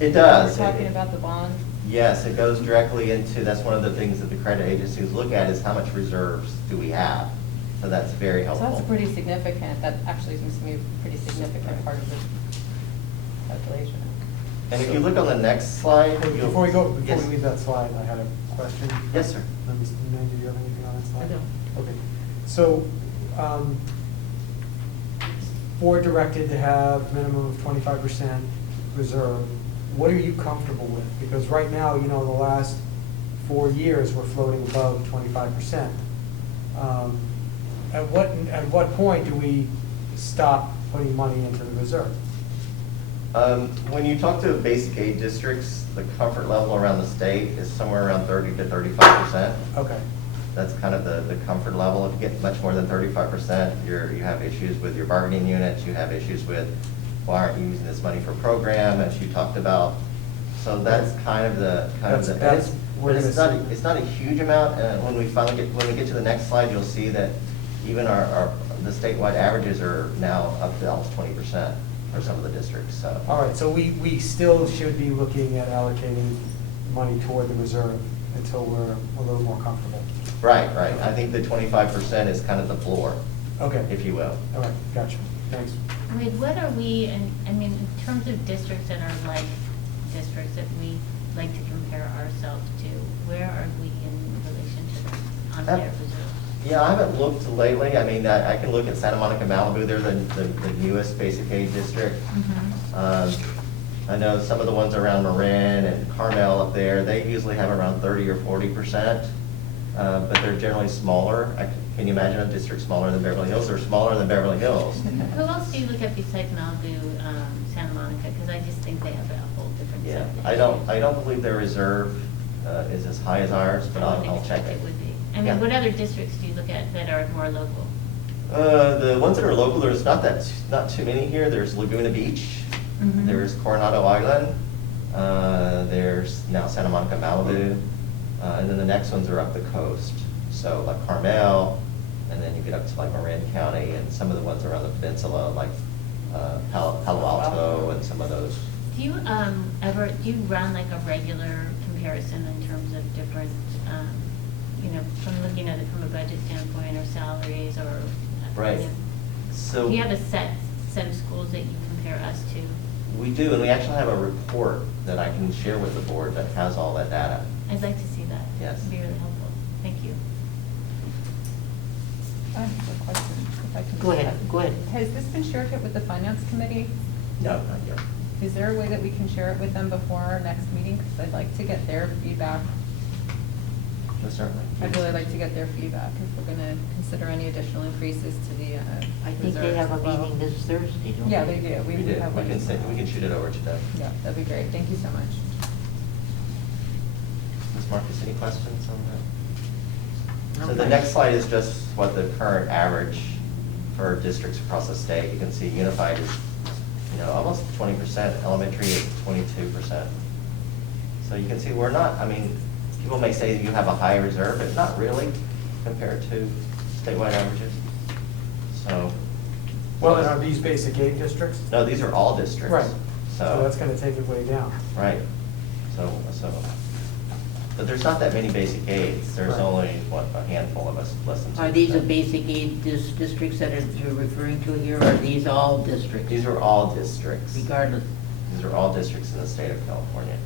It does. We're talking about the bond. Yes, it goes directly into, that's one of the things that the credit agencies look at, is how much reserves do we have? So that's very So helpful. that's pretty significant. That actually seems to me a pretty significant part of the calculation. And if you look on the next slide. Hey, you'll- before we Yes. leave that slide, I had a question. Yes, sir. Mr. May, do you have anything on that slide? I don't. Okay, so, board directed to have minimum of 25% reserve. What are you comfortable with? Because right now, the last 4 years, we're floating above 25%. At what point do we stop putting money into the reserve? When you talk to basic aid districts, the comfort level around the state is somewhere around 30 to 35%. Okay, That's kind of the comfort level. If you get much more than 35%, you have issues with your bargaining units, you have issues with, why aren't you using this money for program, as you talked about. So that's kind of the. we're But it's gonna not, see. it's not a huge amount. When we get to the next slide, you'll see that even the statewide averages are now up to almost 20% for some of the districts, so. all right, so we still should be looking at allocating money toward the reserve until we're a little more comfortable. Right. I think the 25% is kind of the floor, Okay. if you will. All right, gotcha, thanks. I mean, what are we, in terms of districts that are like districts that we like to compare ourselves to, where are we in relation to them on their reserves? Yeah, I haven't looked lately. I mean, I can look at Santa Monica, Malibu. They're the newest basic aid district. I know some of the ones around Marin and Carmel up there, they usually have around 30 or 40%, but they're generally smaller. Can you imagine a district smaller than Beverly Hills? They're smaller than Beverly Hills. Who else do you look at besides Malibu, Santa Monica? Because I just think they have a whole different Yeah, set. I don't believe their reserve is as high as ours, but I'll check it. It would be. I Yeah. mean, what other districts do you look at that are more local? The ones that are local, there's not too many here. There's Laguna Beach, Mhm. there's Coronado Island, there's now Santa Monica, Malibu, and then the next ones are up the coast. So like Carmel, and then you get up to like Marin County, and some of the ones around the peninsula, like Palo Alto, and some of those. Do you do you run like a regular comparison in terms of different, from looking at it from a budget standpoint or salaries or? Right. So Do you have a set of schools that you compare us to? we do, and we actually have a report that I can share with the board that has all that data. I'd like to see that. Yes. It'd be really helpful. Thank you. I have a question, if I can. Go ahead. Has this been shared yet with the finance committee? No, not yet. Is there a way that we can share it with them before our next meeting? Because I'd like to get their feedback Most certainly. I'd really like to get their feedback if we're gonna consider any additional increases to the, I think they have a reserves as well. meeting this Thursday, don't they? Yeah, they do. We do. have We one. can shoot it over to them. Yeah, that'd be great. Thank you so much. Ms. Marcus, any questions on that? So I'm the fine. next slide is just what the current average for districts across the state. You can see Unified is, almost 20%, elementary is 22%. So you can see we're not, people may say you have a high reserve, but not really compared to statewide averages. So. Well, and are these basic aid districts? No, these are all districts. Right. So that's gonna take it way down. Right. But there's not that many basic aids. There's Right. only, a handful of us, less than 2%. Are these the basic aid districts that you're referring to here, or are these all districts? These are all districts. Regardless, These are all districts in the state of California.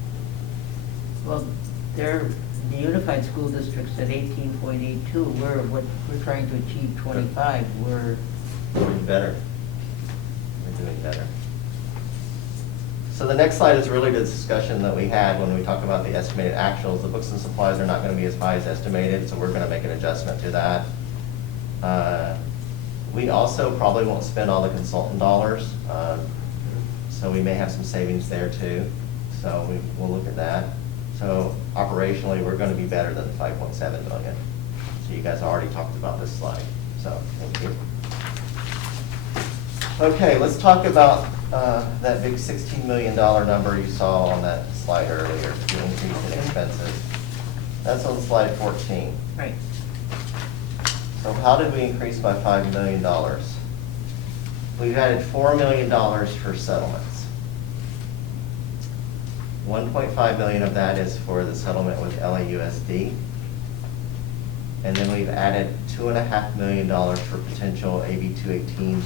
well, they're, the unified school districts at 18.82, we're trying to achieve 25, We're doing better. We're doing better. So the next slide is really the discussion that we had when we talked about the estimated actuals. The books and supplies are not going to be as high as estimated, so we're going to make an adjustment to that. We also probably won't spend all the consultant dollars, so we may have some savings there too. So we'll look at that. So operationally, we're going to be better than the 5.7 million. So you guys already talked about this slide, so thank you. Okay, let's talk about that big $16 million number you saw on that slide earlier, the increase in expenses. That's on slide 14. right? So how did we increase by $5 million? We've added $4 million for settlements. 1.5 million of that is for the settlement with LAUSD. And then we've added $2.5 million for potential AB 218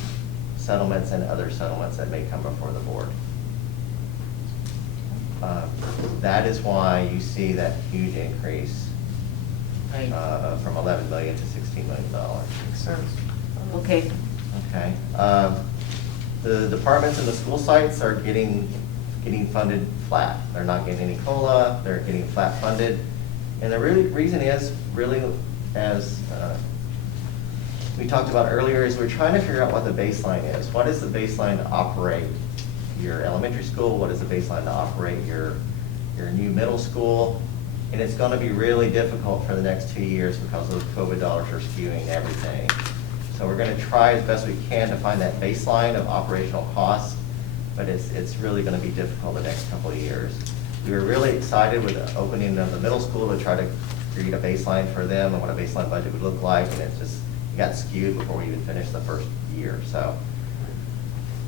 settlements and other settlements that may come before the board. That is why you see that huge increase Right. from 11 million to $16 million. Makes sense. Okay, Okay. The departments and the school sites are getting funded flat. They're not getting any COLA, they're getting flat funded. And the reason is really, as we talked about earlier, is we're trying to figure out what the baseline is. What is the baseline to operate your elementary school? What is the baseline to operate your new middle school? And it's going to be really difficult for the next 2 years because those COVID dollars are skewing everything. So we're going to try as best we can to find that baseline of operational costs, but it's really going to be difficult the next couple of years. We were really excited with the opening of the middle school to try to create a baseline for them and what a baseline budget would look like, and it got skewed before we even finished the first year. So,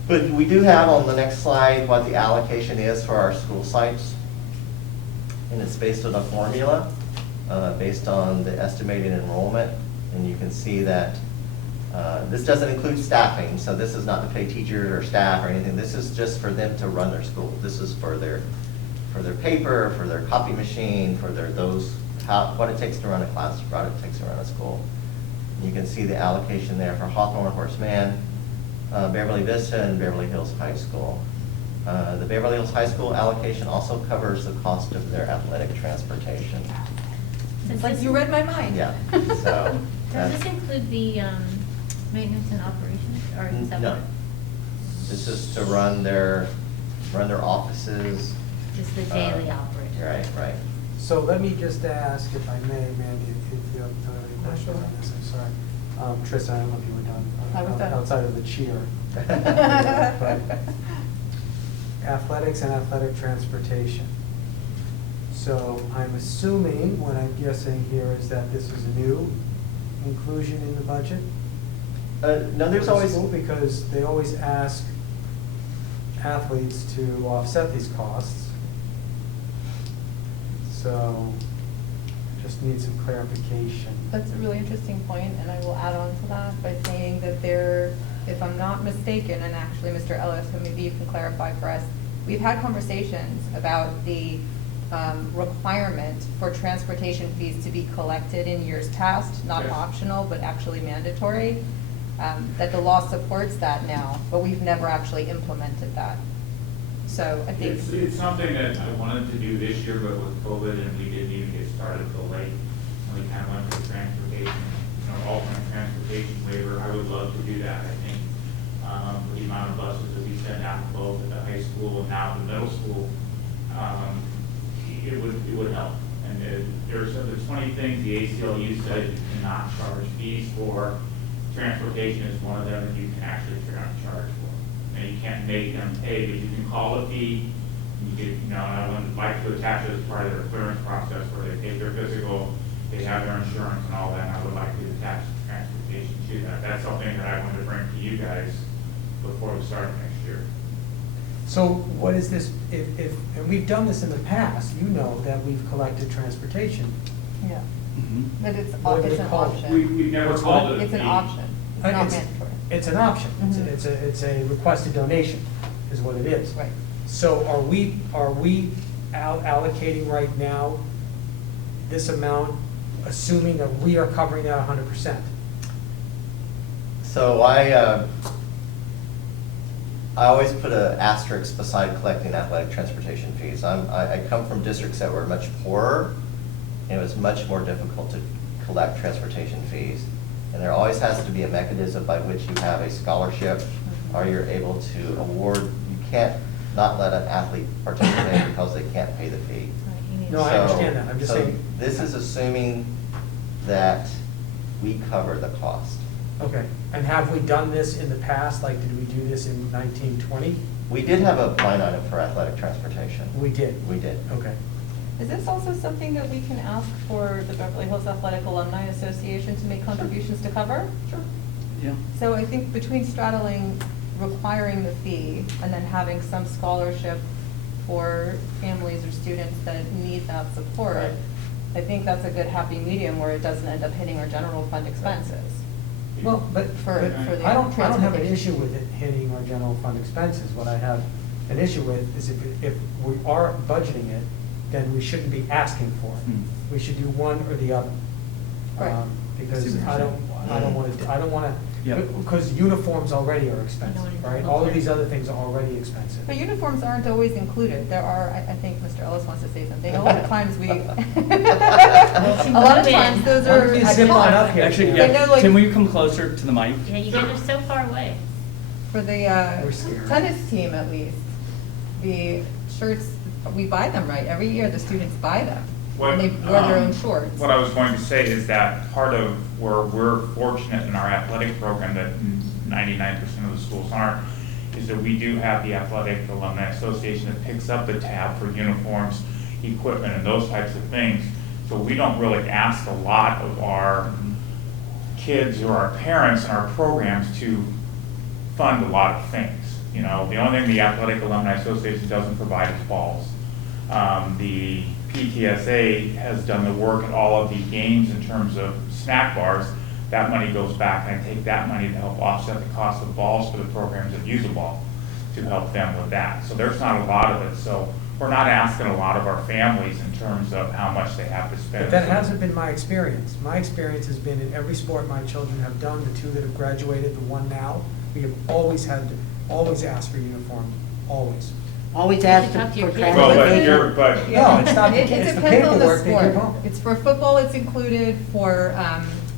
but we do have on the next slide what the allocation is for our school sites, and it's based on a formula based on the estimated enrollment, and you can see that this doesn't include staffing, so this is not to pay teachers or staff or anything. This is just for them to run their school. This is for their paper, for their copy machine, for what it takes to run a class, what it takes to run a school. And you can see the allocation there for Hawthorne, Horace Mann, Beverly Vista, and Beverly Hills High School. The Beverly Hills High School allocation also covers the cost of their athletic transportation. It's like you read my mind. Yeah, so. Does that's- this include the maintenance and operations, or is it separate? No. This is to run their offices. Just the daily operation? Right. So let me just ask, if I may, Mandy, if you have any questions on this, I'm sorry. Tristan, I don't know if you were done. I was done. Outside of the cheer. But athletics and athletic transportation. So I'm assuming, what I'm guessing here is that this is a new inclusion in the budget? No, there's for the always, school, because they always ask athletes to offset these costs. So just need some clarification. That's a really interesting point, and I will add on to that by saying that there, if I'm not mistaken, and actually Mr. Ellis, so maybe you can clarify for us, we've had conversations about the requirement for transportation fees to be collected in years past, not Yes. optional, but actually mandatory, that the law supports that now, but we've never actually implemented that. So I think. It's something that I wanted to do this year, but with COVID and we didn't even get started till late. recently kind of went to the transportation, alternate transportation waiver. I would love to do that. I think with the amount of buses that we send out both at the high school and now the middle school, it would help. And there's 20 things the ACLU says you cannot charge fees for. Transportation is one of them that you can actually charge for. And you can't make them pay, but you can call a fee. You get, and I would like to attach it as part of their clearance process where they take their physical, they have their insurance and all that, and I would like to attach transportation to that. That's something that I wanted to bring to you guys before we start next year. So what is this, if, and we've done this in the past, you know that we've collected transportation. Yeah. Mhm. But it's What do it's they an call it? option. We've never What's called what? it a It's an fee. option. It's not It's- mandatory. It's an option. Mhm. It's a requested donation, is what it is. Right. So are we allocating right now this amount, assuming that we are covering that 100%? So I always put an asterisk beside collecting athletic transportation fees. I come from districts that were much poorer, and it was much more difficult to collect transportation fees. And there always has to be a mechanism by which you have a scholarship, or you're able to award. You can't not let an athlete participate because they can't pay the fee. No, I understand that. I'm just So saying. this is assuming that we cover the cost. Okay, and have we done this in the past? Like, did we do this in 1920? We did have a line item for athletic transportation. We did. We did. Okay. Is this also something that we can ask for the Beverly Hills Athletic Alumni Association to make contributions to cover? Sure. Yeah. So I think between straddling requiring the fee and then having some scholarship for families or students that need that support, Right. I think that's a good happy medium where it doesn't end up hitting our general fund expenses. Well, but For the I don't have an transportation. issue with it hitting our general fund expenses. What I have an issue with is if we are budgeting it, then we shouldn't be asking for it. Hmm. We should do one or the other. Right. Because I see what I you're don't want to, Yep. because uniforms already are expensive, right? All of these other things are already expensive. But uniforms aren't always included. There are, I think Mr. Ellis wants to say something. A lot of times we, a lot of times those Why are. don't you at zip on cost. up here? Actually, They know, yeah, like- can we come closer to the mic? Yeah, you guys are so far away. For the We're scared. tennis team at least, the shirts, we buy them, right? Every year the students buy them. What, And they wear their own shorts. What I was going to say is that part of where we're fortunate in our athletic program that 99% of the schools aren't, is that we do have the Athletic Alumni Association that picks up the tab for uniforms, equipment, and those types of things. So we don't really ask a lot of our kids or our parents in our programs to fund a lot of things. You know, the only thing the Athletic Alumni Association doesn't provide is balls. The PTSA has done the work at all of the games in terms of snack bars. That money goes back, and I take that money to help offset the cost of balls for the programs that use a ball to help them with that. So there's not a lot of it. So we're not asking a lot of our families in terms of how much they have to spend. But that hasn't been my experience. My experience has been in every sport my children have done, the two that have graduated, the one now, we have always asked for uniforms, always. Always ask Talk to for your kids. Well, but transportation. but No, it's not, It it's the depends on the paperwork they give sport. home. It's for football, it's included, for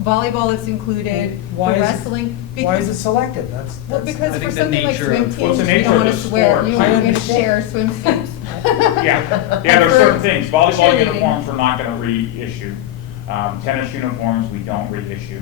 volleyball, it's included, for Why is it- wrestling. Why is it because- selective? Well, That's- because I for think the something like nature swim of- teams, What's the you nature don't of want the us to wear, sport? you I want to understand. share swimsuits. Yeah, there are For certain things. Volleyball cheerleading. uniforms we're not gonna reissue. Tennis uniforms, we don't reissue.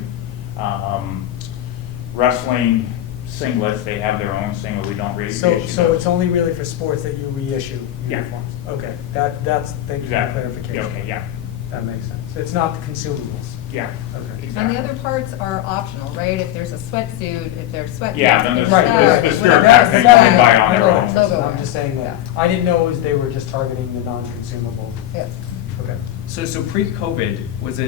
Wrestling singlets, they have their own singlet, we don't reissue. So those. it's only really for sports that you reissue Yeah. uniforms? Okay, that's, thank you for the Exactly. clarification. Okay, yeah, That makes sense. It's not the consumables. yeah. Okay. And Exactly. the other parts are optional, right? If there's a sweatsuit, if there's sweatpants. Yeah, then if the- there's Right, that, the if spirit whatever pack else they is can that, buy on I their know own. that. Logo I'm just saying that, Yeah. I didn't know they were just targeting the non-consumable. Yes. Okay. So pre-COVID, was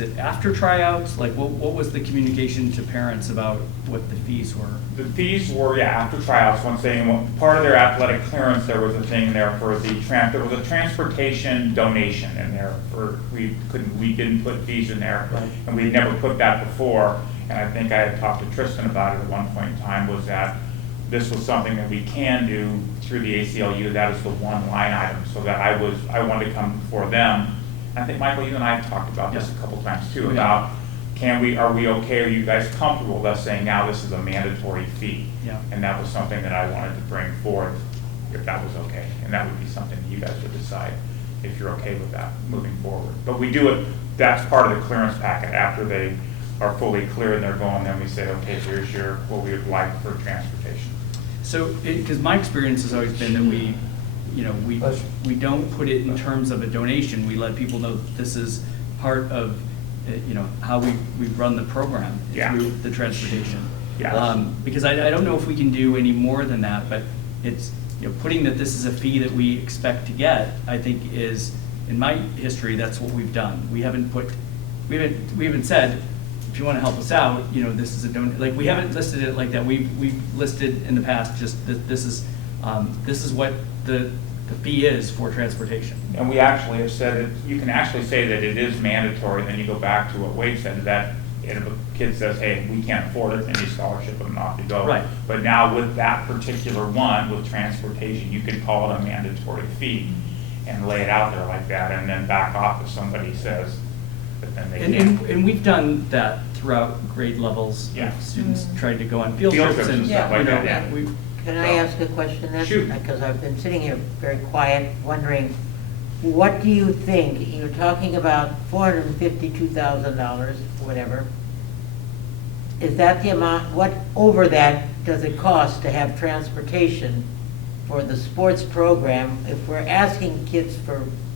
it after tryouts? Like, what was the communication to parents about what the fees were? The fees were, yeah, after tryouts, once they, part of their athletic clearance, there was a thing there for there was a transportation donation in there for, we didn't put fees in there. Right. And we'd never put that before, and I think I had talked to Tristan about it at one point in time, was that this was something that we can do through the ACLU, that is the one line item, so that I wanted to come before them I think, Michael, you and I have talked about this a Yeah. couple times too, Yeah. about are we okay, are you guys comfortable with us saying now this is a mandatory fee? Yeah. And that was something that I wanted to bring forth, if that was okay. And that would be something that you guys would decide if you're okay with that moving forward. But we do it, that's part of the clearance packet. After they are fully clear and they're going, then we say, okay, here's what we would like for transportation. So, because my experience has always been that we don't put it in terms of a donation. We let people know that this is part of, how we run the program Yeah. through the transportation. Yeah. Because I don't know if we can do any more than that, but it's, putting that this is a fee that we expect to get, I think is, in my history, that's what we've done. We haven't said, if you want to help us out, this is a donation. Like, we haven't listed it like that. We've listed in the past just that this is what the fee is for transportation. And we actually have said that you can actually say that it is mandatory, then you go back to what Wade said, that if a kid says, hey, we can't afford it, any scholarship, I'm off to go. Right. But now with that particular one, with transportation, you can call it a mandatory fee and lay it out there like that, and then back off if somebody says that then they can't. And we've done that throughout grade levels. Yeah. With students trying to go on field Field trips trips and and, stuff like that, yeah. we, Can I ask a question then? Shoot. Because I've been sitting here very quiet, wondering, what do you think, you're talking about $452,000, whatever. Is that the amount, what over that does it cost to have transportation for the sports program? If we're asking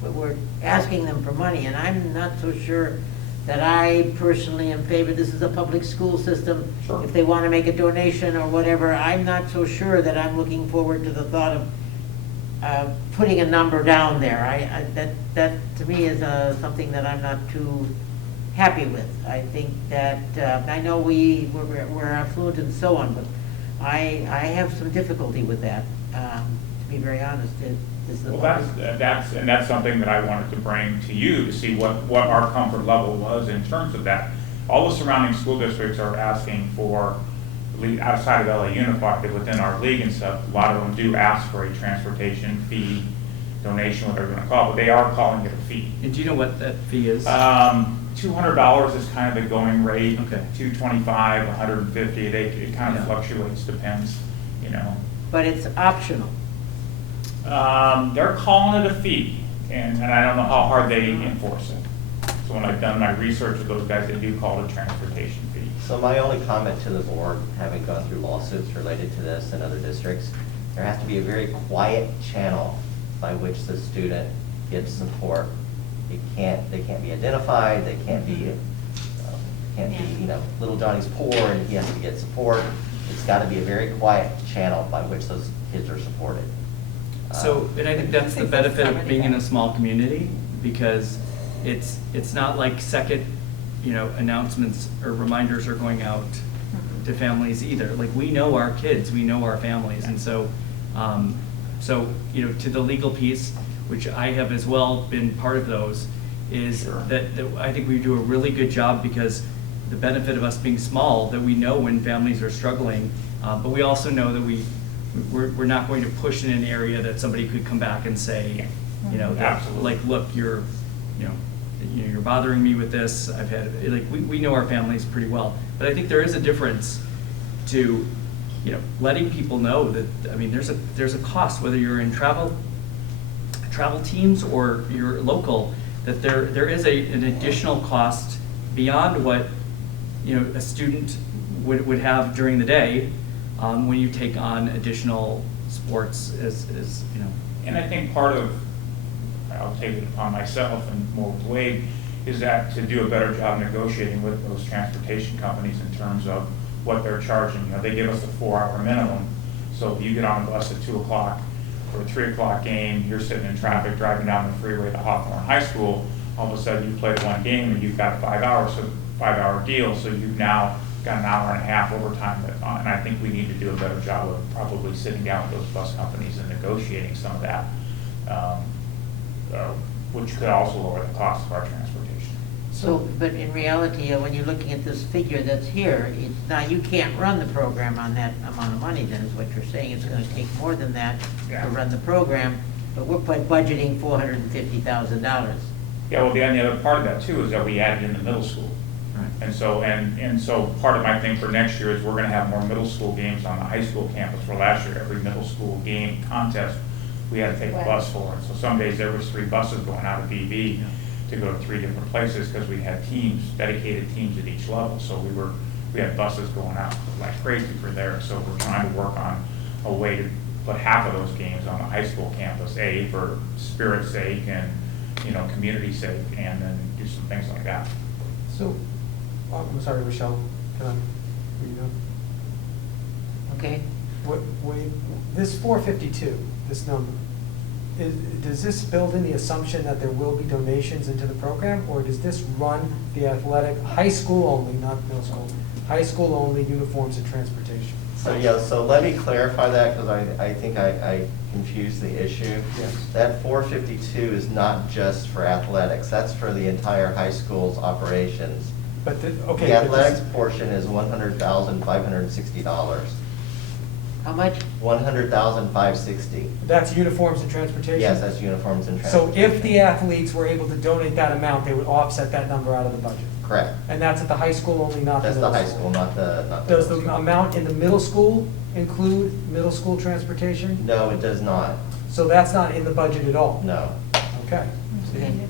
we're asking them for money, and I'm not so sure that I personally am favor, this is a public school system. Sure. If they want to make a donation or whatever, I'm not so sure that I'm looking forward to the thought of putting a number down there. That to me is something that I'm not too happy with. I think that, I know we're affluent and so on, but I have some difficulty with that, to be very honest. Well, that's something that I wanted to bring to you to see what our comfort level was in terms of that. All the surrounding school districts are asking for, outside of LA Unified, within our league and stuff, a lot of them do ask for a transportation fee, donation, whatever you want to call it, but they are calling it a fee. and do you know what that fee is? $200 is kind of the going rate. Okay. $225, $150, it kind of Yeah. fluctuates, depends, But it's optional. They're calling it a fee, and I don't know how hard they enforce it. So when I've done my research with those guys, they do call it a transportation fee. So my only comment to the board, having gone through lawsuits related to this in other districts, there has to be a very quiet channel by which the student gets support. They can't be identified, they can't be, little Johnny's poor and he has to get support. It's got to be a very quiet channel by which those kids are supported. So, and I think that's the benefit of being in a small community, because it's not like second, announcements or reminders are going out to families either. Like, we know our kids, we know our families, and so, to the legal piece, which I have as well been part of those, is Sure. that I think we do a really good job, because the benefit of us being small, that we know when families are struggling, but we also know that we're not going to push in an area that somebody could come back and say, that, Absolutely. like, look, you're bothering me with this. I've had, we know our families pretty well, but I think there is a difference to, letting people know that, there's a cost, whether you're in travel teams or you're local, that there is an additional cost beyond what, a student would have during the day, when you take on additional sports as. And I think part of, I'll take it upon myself and more with Wade, is that to do a better job negotiating with those transportation companies in terms of what they're charging. They give us a 4-hour minimum, so if you get on a bus at 2 o'clock for a 3 o'clock game, you're sitting in traffic driving down the freeway to Hawthorne High School, all of a sudden you played one game and you've got 5 hours, so 5-hour deal, so you've now got an hour and a half overtime, and I think we need to do a better job of probably sitting down with those bus companies and negotiating some of that, which could also lower the cost of our transportation. So, but in reality, when you're looking at this figure that's here, you can't run the program on that amount of money, then is what you're saying. It's going to take more than that Yeah. to run the program, but we're budgeting $450,000. Yeah, well, the other part of that too is that we added in the middle school. Right. And so part of my thing for next year is we're gonna have more middle school games on the high school campus. For last year, every middle school game contest, we had to take a Right. bus for it. So some days there was 3 buses going out of BV to go to 3 different places because we had teams, dedicated teams at each level. So we had buses going out like crazy for there. So we're trying to work on a way to put half of those games on the high school campus, for spirit's sake and, community sake, and then do some things like that. So, I'm sorry, Rochelle, can I read them? Okay. This 452, this number, does this build in the assumption that there will be donations into the program, or does this run the athletic, high school only, not middle school, high school only uniforms and transportation? So let me clarify that, because I think I confused the issue. Yes. That 452 is not just for athletics, that's for the entire high school's operations. But, okay. The but this- athletics portion is $100,560. How much? $100,560. That's uniforms and transportation? Yes, that's uniforms and So transportation. if the athletes were able to donate that amount, they would offset that number out of the budget? Correct. And that's at the high school only, not the That's middle the school? high school, not the. Does the middle school. amount in the middle school include middle school transportation? No, it does not. So that's not in the budget at all? No. Okay. We need it to be.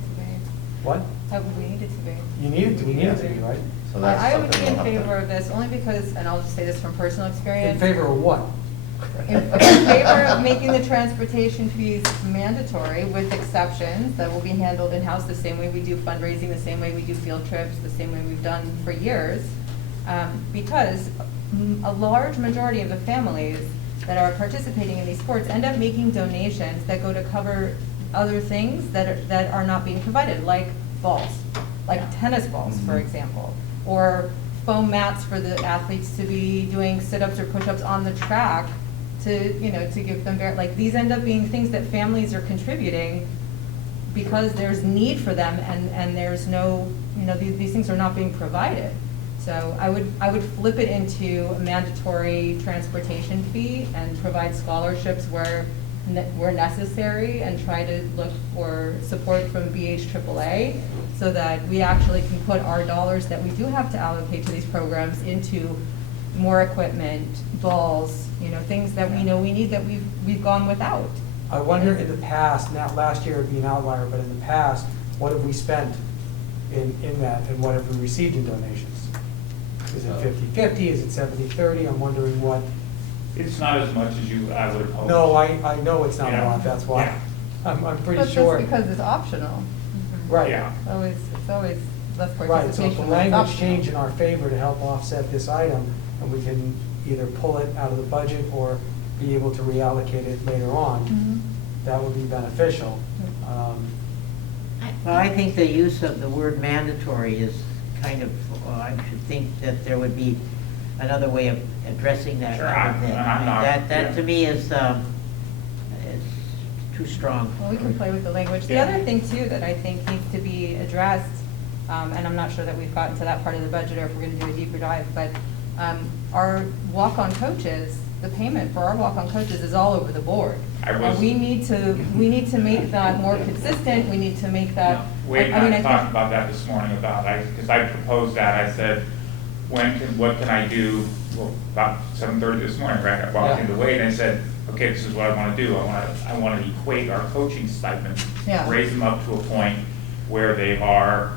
What? How would we need it to be? You need it to, we need it to be, right? So that's I would be something in we'll have to- favor of this, only because, and I'll just say this from personal In experience. favor of what? In favor of making the transportation fees mandatory with exceptions that will be handled in-house the same way we do fundraising, the same way we do field trips, the same way we've done for years. Because a large majority of the families that are participating in these sports end up making donations that go to cover other things that are not being provided, like balls, like tennis balls, for example, or foam mats for the athletes to be doing sit-ups or push-ups on the track to give them, like, these end up being things that families are contributing because there's need for them and there's no, these things are not being provided. So I would flip it into a mandatory transportation fee and provide scholarships where necessary, and try to look for support from BHAAA so that we actually can put our dollars that we do have to allocate to these programs into more equipment, balls, things that we know we need that we've gone without. I wonder in the past, not last year would be an outlier, but in the past, what have we spent in that, and what have we received in donations? Is it 50/50, is it 70/30? I'm wondering what. It's not as much as I would have hoped. No, I know it's not a Yeah. lot, that's why. Yeah. I'm pretty But sure. that's because it's optional. Right. Yeah. It's always less Right, participation. so if the when it's language optional. change in our favor to help offset this item, and we can either pull it out of the budget or be able to reallocate it later on, Mhm. that would be beneficial. Well, I think the use of the word mandatory is kind of, I should think that there would be another way of addressing that. Sure, other than- I'm not- That to me is too strong. Well, we can play with the language. The Yeah. other thing too that I think needs to be addressed, and I'm not sure that we've gotten to that part of the budget or if we're gonna do a deeper dive, but our walk-on coaches, the payment for our walk-on coaches is all over the board. And we need to make that more consistent, we need to make that. Wade I mean, and I think- talked about that this morning because I proposed that, I said, what can I do? Well, about 7:30 this morning, right, I walked into Wade and I said, okay, this is what I want to do, I want to equate our coaching stipends, Yeah. raise them up to a point where they are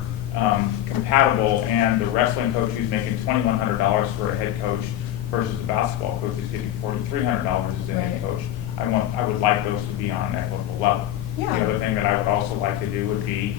compatible, and the wrestling coach who's making $2,100 for a head coach versus the basketball coach who's getting $4,300 as a head Right. coach. I would like those to be on an equitable level. Yeah. The other thing that I would also like to do would be,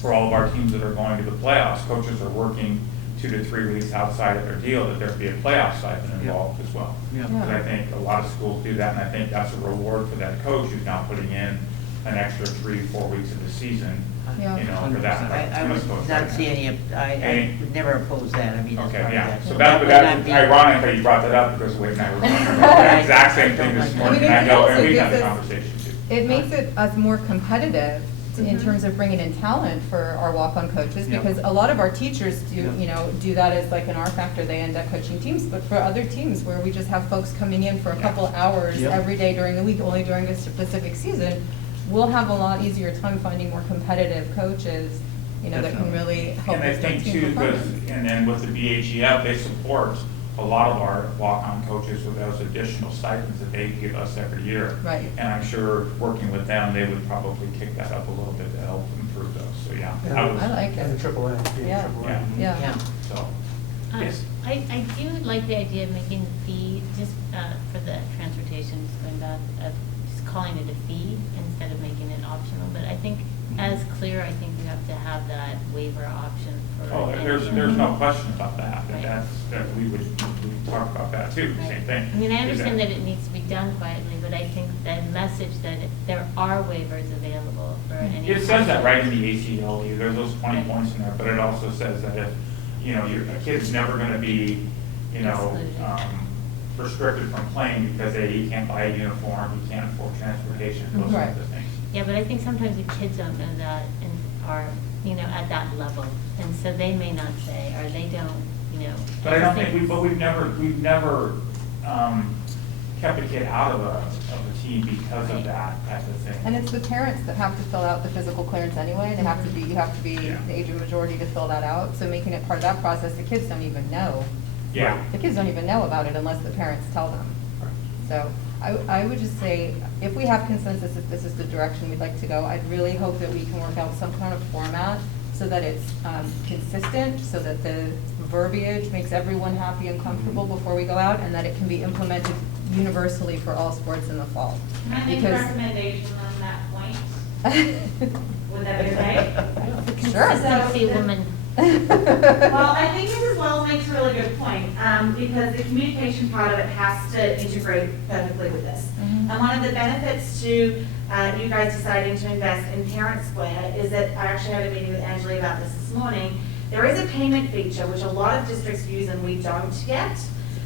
for all of our teams that are going to the playoffs, coaches are working 2 to 3 weeks outside of their deal, that there be a playoff stipend involved as well. Yeah. Because I think a lot of schools do that, and I think that's a reward for that coach who's now putting in an extra 3 to 4 weeks of the season, Yeah. for that. I would not see any, I would never oppose that, I mean, as Okay, part of yeah, that. so That would that's not be- ironic that you brought that up, because Wade and I were talking about the exact same thing this morning, and I know, and we had the conversation too. It makes us more competitive in terms of bringing in talent for our walk-on coaches, Yeah. because a lot of our teachers do, Yeah. do that as like an R factor, they end up coaching teams, but for other teams where we just have folks coming in for a couple hours Yeah. every day during the week, only during a specific season, we'll have a lot easier time finding more competitive coaches, you know, that can Definitely. really help And I us get think team too, because, performance. and then with the BHEF, they support a lot of our walk-on coaches with those additional stipends that they give us every year. Right. And I'm sure, working with them, they would probably kick that up a little bit to help improve those, so yeah. Yeah, I like And it. the triple A, being Yeah. triple A. Yeah. Yeah. So, yes. I do like the idea of making the fee, just for the transportation, just going back, just calling it a fee instead of making it optional. But I think as clear, I think we have to have that waiver option for. Oh, there's no question about that, Right. that we would talk about that too, Right. same thing. I mean, I Is understand that it needs to be done quietly, but I think that message that there are waivers available for any. It says that right in the ACLU, there's those 20 points in there, but it also says that if, you know, a kid's never gonna be, you know, restricted from playing because he can't buy a uniform, he can't afford transportation, those Right. kinds of things. Yeah, but I think sometimes the kids don't know that and are, you know, at that level. And so they may not say, or they don't, you know. But I don't just think, we've never kept a kid out of a team because of that type of thing. And it's the parents that have to fill out the physical clearance anyway. They have to be, you have to be Yeah. the age of majority to fill that out. So making it part of that process, the kids don't even know. Yeah. The kids don't even know about it unless the parents tell them. So I would just say, if we have consensus that this is the direction we'd like to go, I'd really hope that we can work out some kind of format so that it's consistent, so that the verbiage makes everyone happy and comfortable before we go out, and that it can be implemented universally for all sports in the fall. Can I make a recommendation on that point? Would that be okay? Sure. Consistency woman. Well, I think Mrs. Wells makes a really good point, because the communication part of it has to integrate perfectly with this. Mhm. And one of the benefits to you guys deciding to invest in Parent Square is that I actually had a meeting with Angela about this morning. There is a payment feature, which a lot of districts use and we don't yet,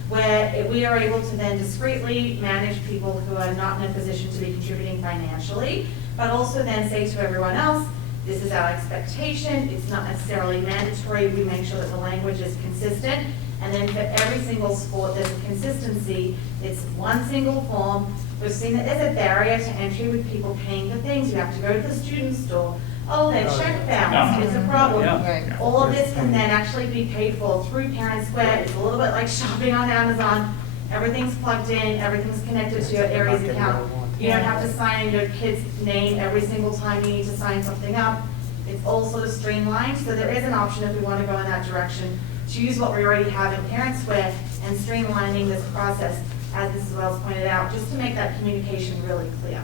where we are able to then discreetly manage people who are not in a position to be contributing financially, but also then say to everyone else, this is our expectation, it's not necessarily mandatory, we make sure that the language is consistent, and then for every single sport, there's a consistency, it's one single form. We've seen that there's a barrier to entry with people paying for things, you have to go to the student store, oh, their check balance is a problem. Yeah. Right. All of this can then actually be paid for through Parent Square, it's a little bit like shopping on Amazon, everything's plugged in, everything's connected to your Aries account. You don't have to sign in your kid's name every single time you need to sign something up. It's all sort of streamlined, so there is an option if we want to go in that direction, to use what we already have in Parent Square and streamlining this process, as Mrs. Wells pointed out, just to make that communication really clear.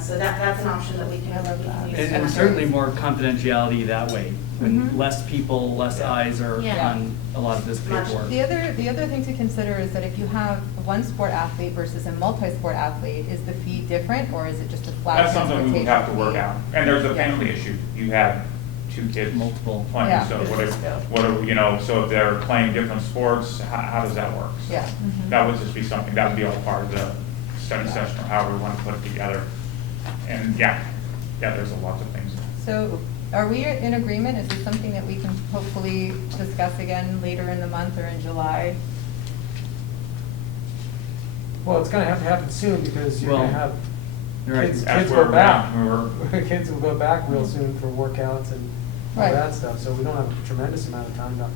So that's an option that we can I love that. use. And certainly more confidentiality that way, when Mhm. less people, less eyes are Yeah. on a lot of this paperwork. The other thing to consider is that if you have one sport athlete versus a multi-sport athlete, is the fee different, or is it just a flat That's something we would have to work fee? out. And there's a Yeah. penalty issue. You have two kids Multiple. playing, Yeah. so what are, you know, so if they're playing different sports, how does that work? So Yeah. that would just be something, that would be all part of the study session, or however we want to put it together. And yeah, there's a lot of things. So are we in agreement? Is this something that we can hopefully discuss again later in the month or in July? Well, it's gonna have to happen soon, because you're gonna Well, have, You're right. kids That's go where we're back. at. Kids will go back real soon for workouts and all Right. that stuff, so we don't have a tremendous amount of time to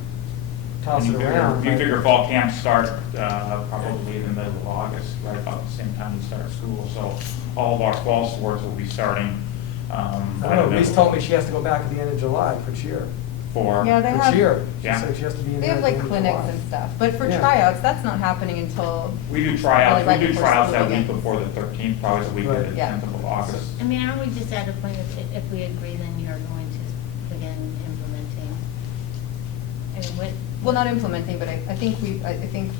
toss And it you around. You but- figure fall camps start probably in the middle of August, right about the same time we start school. So all of our fall sports will be starting. I don't know, Lise told me she has to go back at the end of July for cheer. For. Yeah, they For have. cheer. She Yeah. said she has to be in They there have at the like end of clinics July. and stuff, but for Yeah. tryouts, that's not happening until. We do tryouts, Right we do before tryouts that school week again. before the 13th, probably the week of the Right. Yeah. 10th of August. I mean, aren't we just at a point if we agree, then you're going to begin implementing? I mean, what? Well, not implementing, but I think,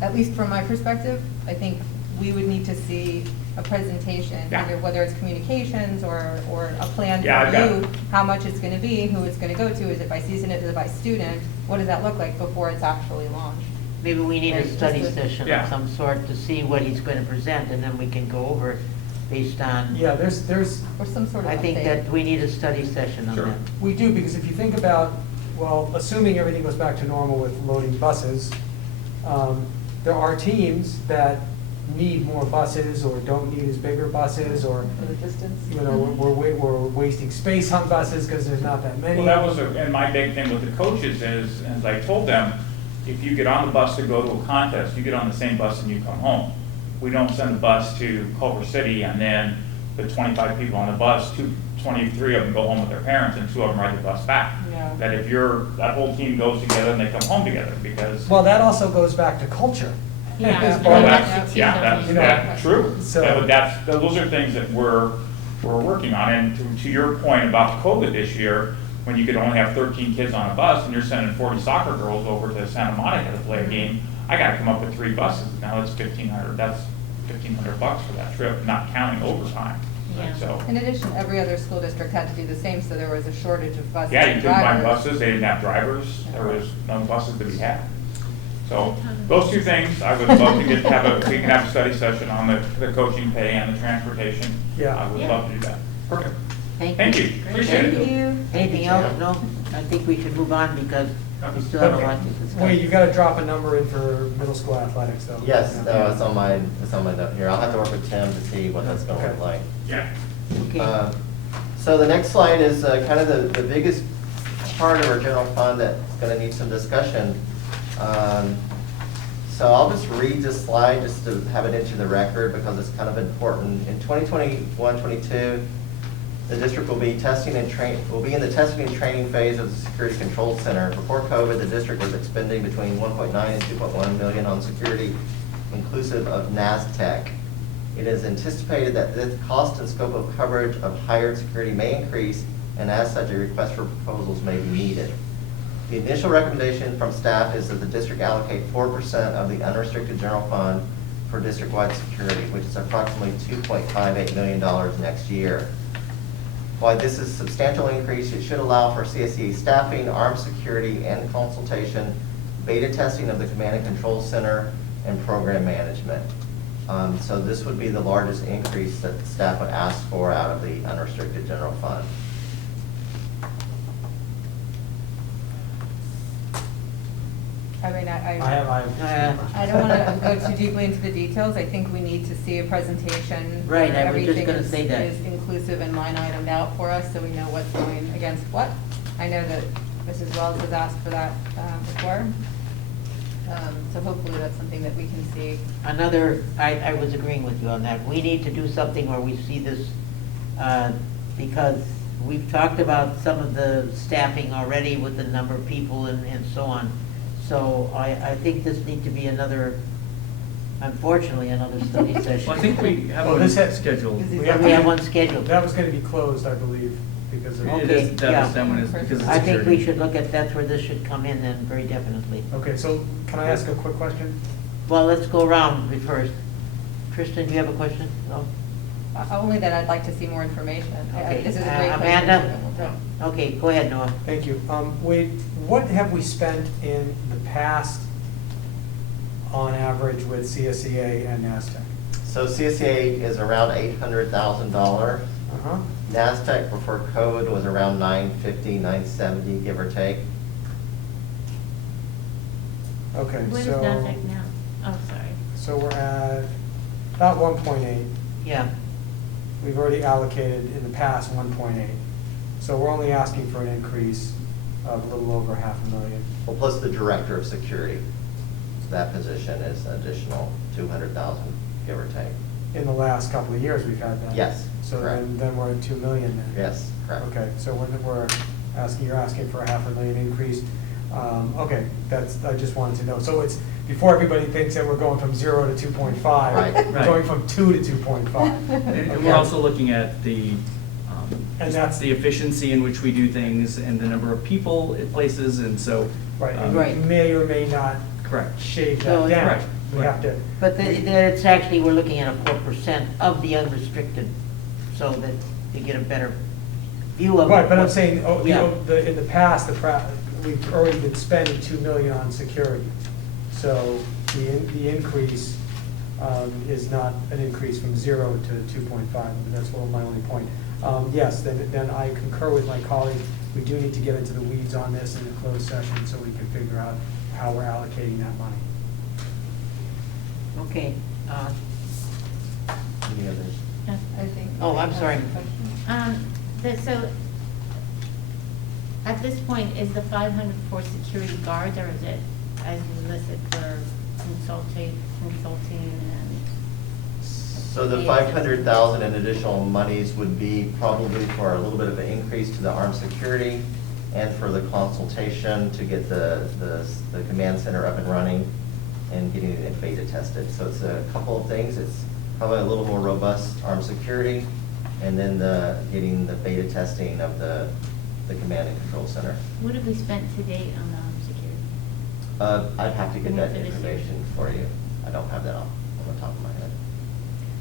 at least from my perspective, I think we would need to see a presentation, Yeah. either whether it's communications or a plan Yeah, I've for got- you, how much it's gonna be, who it's gonna go to, is it by season, is it by student? What does that look like before it's actually launched? Maybe we need a Right, study just a- session Yeah. of some sort to see what he's going to present, and then we can go over it based on. Yeah, there's, Or some sort of I think update. that we need a study session on Sure. that. we do, because if you think about, well, assuming everything goes back to normal with loading buses, there are teams that need more buses or don't need as bigger buses, or, For the distance. you know, we're wasting space on buses because there's not that many. Well, that was, and my big thing with the coaches is, as I told them, if you get on the bus to go to a contest, you get on the same bus and you come home. We don't send the bus to Culver City and then the 25 people on the bus, 23 of them go home with their parents and 2 of them ride the bus back. Yeah. That if that whole team goes together and they come home together, because. Well, that also goes back to culture. Yeah. As Well, far as- that's, yeah, that's, You know, that's true. so- Those are things that we're working on. And to your point about COVID this year, when you could only have 13 kids on a bus and you're sending 40 soccer girls over to Santa Monica to play a game, I gotta come up with 3 buses. Now that's $1,500, that's $1,500 for that trip, not counting overtime. Yeah. So, In addition, every other school district had to do the same, so there was a shortage of buses yeah, you and couldn't find drivers. buses, they didn't have drivers, there was no buses to be had. So, those 2 things, I would love to we can have a study session on the coaching pay and the transportation. Yeah. I would love to do that. Perfect. Thank you. Appreciate it. Thank you. Anything else? No? I think we should move on because we still have a lot to discuss. Wait, you gotta drop a number in for middle school athletics, though. Yes, no, it's on my note here. I'll have to work with Tim to see what that's gonna look like. Yeah. Okay. So the next slide is kind of the biggest part of our general fund that's gonna need some discussion. So I'll just read this slide just to have it into the record because it's kind of important. In 2021-22, the district will be in the testing and training phase of the Security Control Center. Before COVID, the district was expending between 1.9 and 2.1 million on security, inclusive of NASTEC. It is anticipated that the cost and scope of coverage of hired security may increase, and as such, a request for proposals may be needed. The initial recommendation from staff is that the district allocate 4% of the unrestricted general fund for district-wide security, which is approximately $2.58 million next year. While this is a substantial increase, it should allow for CSEA staffing, armed security, and consultation, beta testing of the command and control center, and program management. So this would be the largest increase that the staff would ask for out of the unrestricted general fund. I mean, I I don't want to go too deeply into the details. I think we need to see a presentation. Right, where I was just gonna say that. Everything is inclusive and line itemed out for us, so we know what's going against what. I know that Mrs. Wells has asked for that before. So hopefully that's something that we can see. I was agreeing with you on that. We need to do something where we see this, because we've talked about some of the staffing already with the number of people and so on. So I think this needs to be unfortunately, another study session. Well, I think we have Well, one this has- scheduled. We We have one scheduled. That was gonna be closed, I believe, because of. It is, yeah. that one is because of I think we security. should look at, that's where this should come in then, very definitely. Okay, so can I ask a quick question? Well, let's go around first. Tristan, do you have a question? No? Only that I'd like to see more information. Okay. This is a great Amanda? presentation. Okay, go ahead, Noah. Thank you. Wade, what have we spent in the past on average with CSEA and NASTEC? So CSEA is around $800,000. Uh-huh. NASTEC before COVID was around $950, $970, give or take. Okay, What is so, NASDAQ now? Oh, sorry. so we're at about 1.8. Yeah, We've already allocated in the past 1.8. So we're only asking for an increase of a little over $500,000. Well, plus the director of security. That position is additional $200,000, give or take. In the last couple of years, we've had that. Yes, So correct. then we're at 2 million then. Yes, correct. Okay, so you're asking for a $500,000 increase. Okay, I just wanted to know. So it's, before everybody thinks that we're going from 0 to 2.5. Right. We're Right. going from 2 to 2.5. And we're also looking at the, And that's- the efficiency in which we do things and the number of people at places, and so. Right, and Right. we may or may not Correct. shave So that it's- down. Right, We right. have to. but it's actually, we're looking at a 4% of the unrestricted, so that you get a better view of. Right, but I'm saying, Yeah. in the past, we've already been spending 2 million on security. So the increase is not an increase from 0 to 2.5. That's my only point. Yes, then I concur with my colleague. We do need to get into the weeds on this in a closed session so we can figure out how we're allocating that money. Okay, Any others? I think. Oh, I'm sorry. So, at this point, is the 500 for security guards, or is it, as you listed, for consulting and? So the 500,000 in additional monies would be probably for a little bit of an increase to the armed security and for the consultation to get the command center up and running and getting it beta tested. So it's a couple of things. It's probably a little more robust armed security and then getting the beta testing of the command and control center. What have we spent to date on the armed security? I'd have to get For that this year. information for you. I don't have that on the top of my head.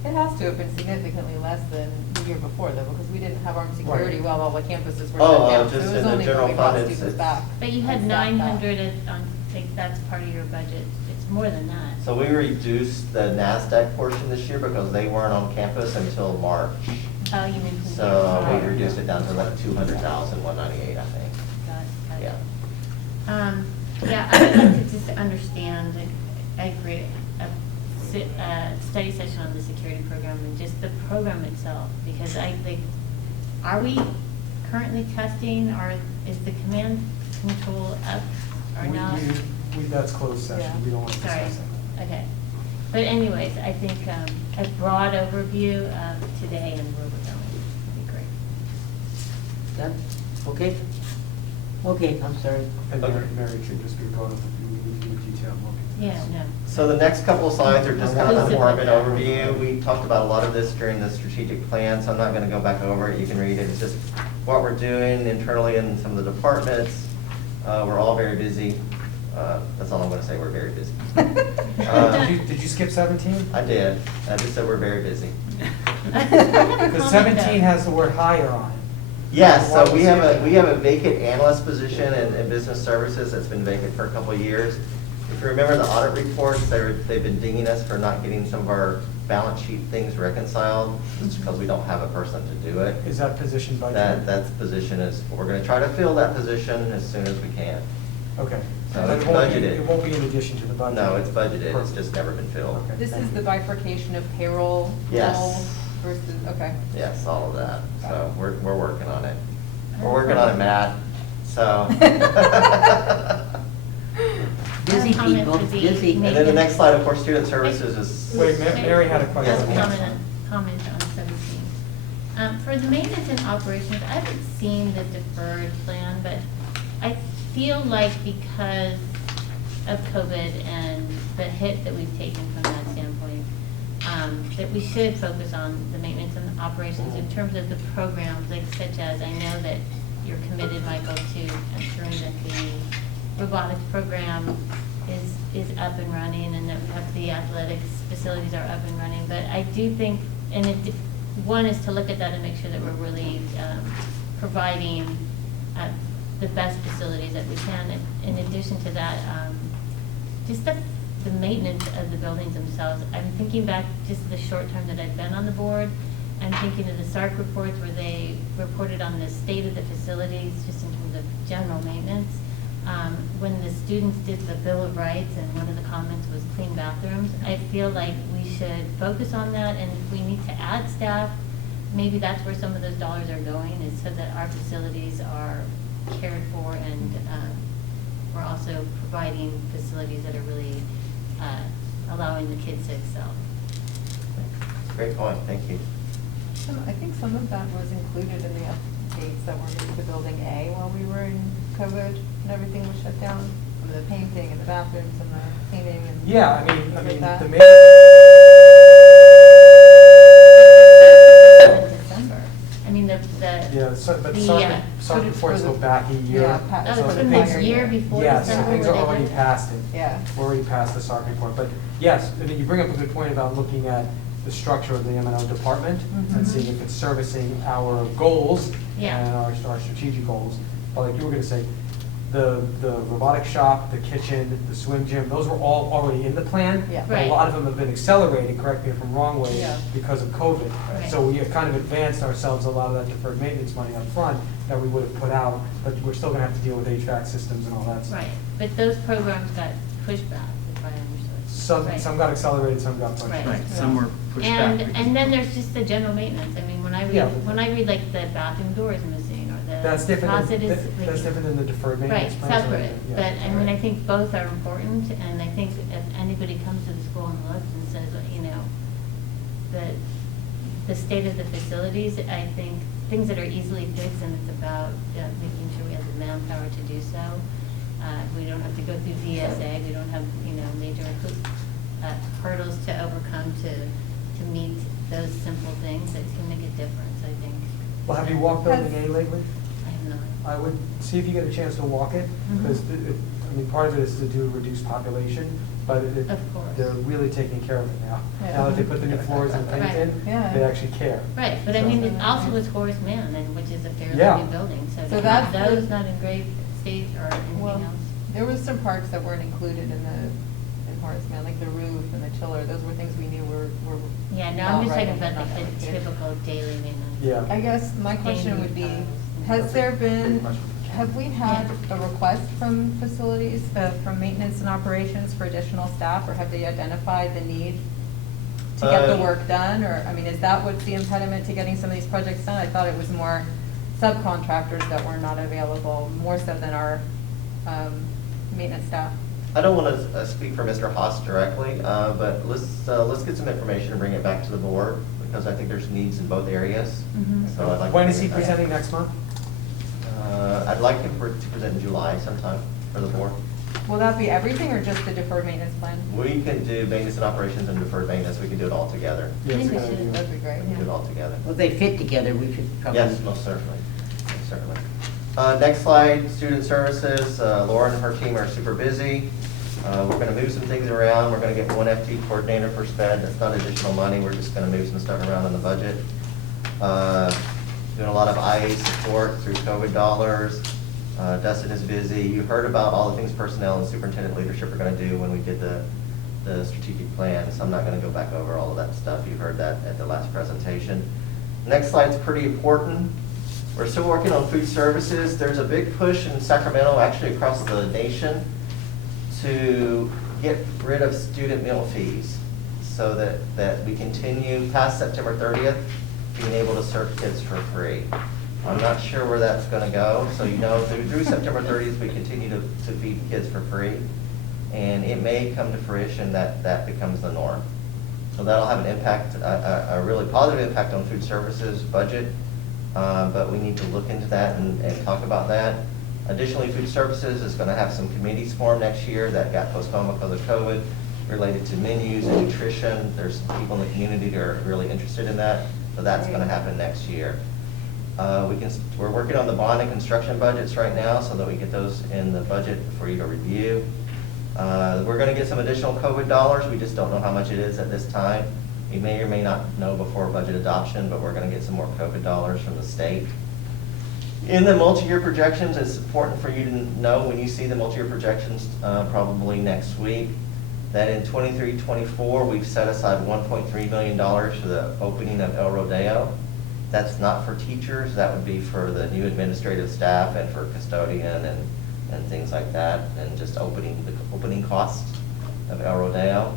It has to have been significantly less than the year before, though, because we didn't have armed security while all the campuses were Oh, shut down. just So it was in the only general when we brought fund, it's- students back. But you had and staffed that. 900 on, like, that's part of your budget. It's more than that. So we reduced the NASDAQ portion this year because they weren't on campus until March. Oh, you mean. So we reduced it down to like 200,000, 198, I think. Got it. Yeah. Yeah, I would like to just understand, I agree, a study session on the security program and just the program itself, because I think, are we currently testing, or is the command control up or not? That's closed session, Yeah. we don't want to Sorry, discuss that. okay. But anyways, I think a broad overview of today and where we're going would be great. Done? Okay? Okay, I'm sorry. And Okay. Mary should just be going into detail. Yeah, no. So the next couple of slides are just kind of more of an overview. We talked about a lot of this during the strategic plan, so I'm not going to go back over it. You can read it. It's just what we're doing internally in some of the departments. We're all very busy. That's all I'm going to say. We're very busy. Did you skip 17? I did. I just said we're very busy. Because 17 has the word hire on it. Yes, Why so we was have it- a vacant analyst position in business services that's been vacant for a couple of years. If you remember the audit reports, they've been dinging us for not getting some of our balance sheet things reconciled. It's because we don't have a person to do it. Is that position budgeted? That position is, we're gonna try to fill that position as soon as we can. Okay. So But it's it won't be- budgeted. It won't be in addition to the budget? No, it's budgeted, it's Perfect. just never been filled. Okay, This thank is you. the bifurcation of payroll Yes. roles versus, okay. Yes, all of that. So we're working on it. We're working on it, Matt, so. Busy Comment people, would be busy. And then the next slide, of course, student services is. Wait, Mary had a question. Just comment on 17. For the maintenance and operations, I haven't seen the deferred plan, but I feel like because of COVID and the hit that we've taken from that standpoint, that we should focus on the maintenance and operations in terms of the programs, like such as, I know that you're committed, Michael, to ensuring that the robotics program is up and running and that we have the athletics facilities are up and running. But I do think, and one is to look at that and make sure that we're really providing the best facilities that we can. In addition to that, just the maintenance of the buildings themselves. I'm thinking back just the short time that I've been on the board. I'm thinking of the SARC reports where they reported on the state of the facilities, just in terms of general maintenance. When the students did the Bill of Rights and one of the comments was clean bathrooms, I feel like we should focus on that, and if we need to add staff, maybe that's where some of those dollars are going, is so that our facilities are cared for and we're also providing facilities that are really allowing the kids to excel. Great point, thank you. I think some of that was included in the updates that were made to Building A while we were in COVID and everything was shut down. Some of the painting and the bathrooms and the cleaning and. Yeah, I things like mean, that. the December. I mean, Yeah, but the, some reports go back a year. Yeah, oh, So it's the from things- the year before Yes, December. things where are they already did it? past it. Yeah. We're already past the SARC report. But yes, I mean, you bring up a good point about looking at the structure of the M&O department and Mhm. seeing if it's servicing our goals Yeah. and our strategic goals. But like you were gonna say, the robotic shop, the kitchen, the swim gym, those were all already in the plan. Yeah. But Right. a lot of them have been accelerated, correct me if I'm wrong, Wade, Yeah. because of COVID. Right. So we have kind of advanced ourselves a lot of that deferred maintenance money up front that we would have put out, but we're still gonna have to deal with HVAC systems and all that stuff. Right, but those programs got pushed back, if I understood. Some Right. got accelerated, some got pushed. Right. Right, some were push back. And then there's just the general maintenance. I mean, when I Yeah. read like the bathroom door is missing or the That's different, faucet is that's different than the deferred maintenance Right, plans. separate, Yeah. but I mean, I think both are important, and I think if anybody comes to the school and looks and says, you know, the state of the facilities, I think things that are easily fixed, and it's about making sure we have the manpower to do so. We don't have to go through DSA, we don't have, you know, major hurdles to overcome to meet those simple things that can make a difference, I think. Well, have you walked Building A lately? I have not. I would see if you get a chance to walk it, because, I mean, part of it is to do reduce population, but Of course. they're really taking care of it now. Yeah. Now that they put the new floors and paint in, Yeah. they actually care. Right, but I So- mean, it also was Horace Mann, and which is a fairly Yeah. new building, so So to have that's- those not in great state or Well, anything else. there was some parts that weren't included in Horace Mann, like the roof and the chiller. Those were things we knew were Yeah, no, not I'm just right talking and about not like the allocated. typical daily maintenance. Yeah. I guess my question would be, has there been, have we had a request from facilities, from maintenance and operations for additional staff, or have they identified the need to get the work done? Or, I mean, is that what's the impediment to getting some of these projects done? I thought it was more subcontractors that were not available, more so than our maintenance staff. I don't want to speak for Mr. Haas directly, but let's get some information and bring it back to the board, because I think there's needs in both areas. So I'd like to When is bring he it back. presenting next month? I'd like him to present in July sometime for the board. Will that be everything, or just the deferred maintenance plan? We can do maintenance and operations and deferred maintenance, we can do it all together. Yeah, it's a think we good should. idea. That'd be great. We can do it all together. Well, they fit together, we should probably. Yes, most certainly, most certainly. Next slide, student services. Laura and her team are super busy. We're going to move some things around. We're going to get one FT coordinator for SPED. That's not additional money. We're just going to move some stuff around in the budget. Doing a lot of IA support through COVID dollars. Dustin is busy. You heard about all the things personnel and superintendent leadership are going to do when we did the strategic plan, so I'm not going to go back over all of that stuff. You heard that at the last presentation. Next slide's pretty important. We're still working on food services. There's a big push in Sacramento, actually across the nation, to get rid of student meal fees so that we continue past September 30th being able to serve kids for free. I'm not sure where that's going to go. So you know, through September 30th, we continue to feed kids for free. And it may come to fruition that becomes the norm. So that'll have an impact, a really positive impact on food services budget. But we need to look into that and talk about that. Additionally, food services is going to have some committees formed next year that got postponed because of COVID related to menus and nutrition. There's people in the community that are really interested in that. So that's going to happen next year. We're working on the bond and construction budgets right now so that we get those in the budget for you to review. We're going to get some additional COVID dollars. We just don't know how much it is at this time. We may or may not know before budget adoption, but we're going to get some more COVID dollars from the state. In the multi-year projections, it's important for you to know when you see the multi-year projections probably next week, that in 23-24, we've set aside $1.3 million for the opening of El Rodeo. That's not for teachers, that would be for the new administrative staff and for custodian and things like that, and just the opening costs of El Rodeo.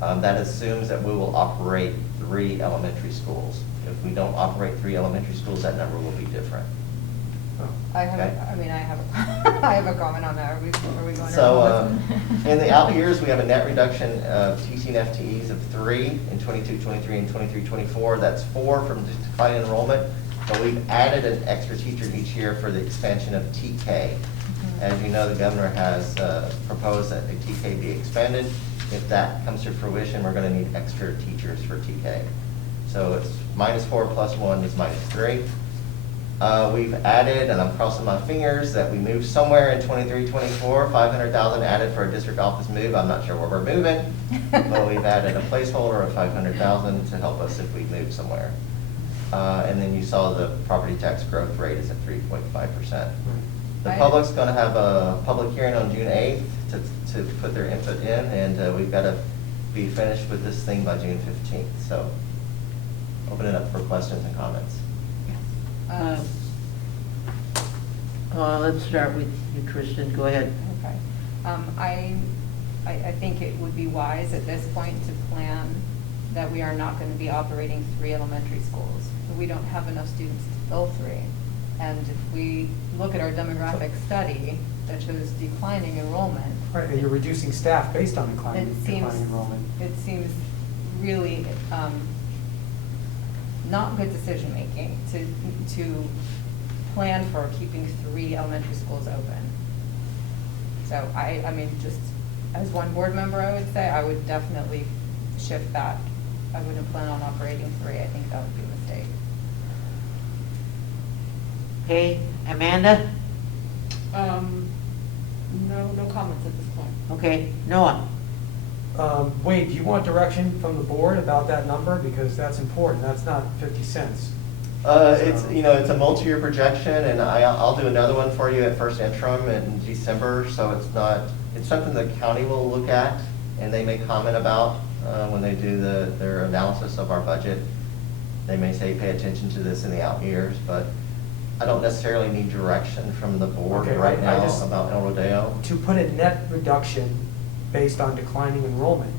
That assumes that we will operate 3 elementary schools. If we don't operate 3 elementary schools, that number will be different. I have, Okay. I have a comment on that. Are we going to? So in the out years, we have a net reduction of teaching FTEs of 3 in 22-23 and 23-24. That's 4 from declining enrollment, but we've added an extra teacher each year for the expansion of TK. As you know, the governor has proposed that a TK be expanded. If that comes to fruition, we're going to need extra teachers for TK. So it's -4 plus 1 is -3. We've added, and I'm crossing my fingers, that we move somewhere in 23-24, 500,000 added for a district office move. I'm not sure where we're moving, but we've added a placeholder of 500,000 to help us if we move somewhere. And then you saw the property tax growth rate is at 3.5%. The public's going to have a public hearing on June 8th to put their input in, and we've got to be finished with this thing by June 15th. So open it up for questions and comments. Let's start with you, Kristen, go ahead. Okay. I think it would be wise at this point to plan that we are not going to be operating 3 elementary schools. We don't have enough students to fill 3. And if we look at our demographic study that shows declining enrollment. Right, and you're reducing staff based on declining enrollment. It seems really not good decision-making to plan for keeping 3 elementary schools open. So I mean, just as one board member, I would say, I would definitely shift that. I wouldn't plan on operating 3. I think that would be a mistake. Okay, Amanda? No comments at this point. Okay, Noah? Wade, do you want direction from the board about that number? Because that's important. That's not 50 cents. It's, it's a multi-year projection, and I'll do another one for you at first interim in December, so it's something the county will look at, and they may comment about when they do their analysis of our budget. They may say, pay attention to this in the out years, but I don't necessarily need direction from the board Okay, right I now just- about El Rodeo. To put a net reduction based on declining enrollment,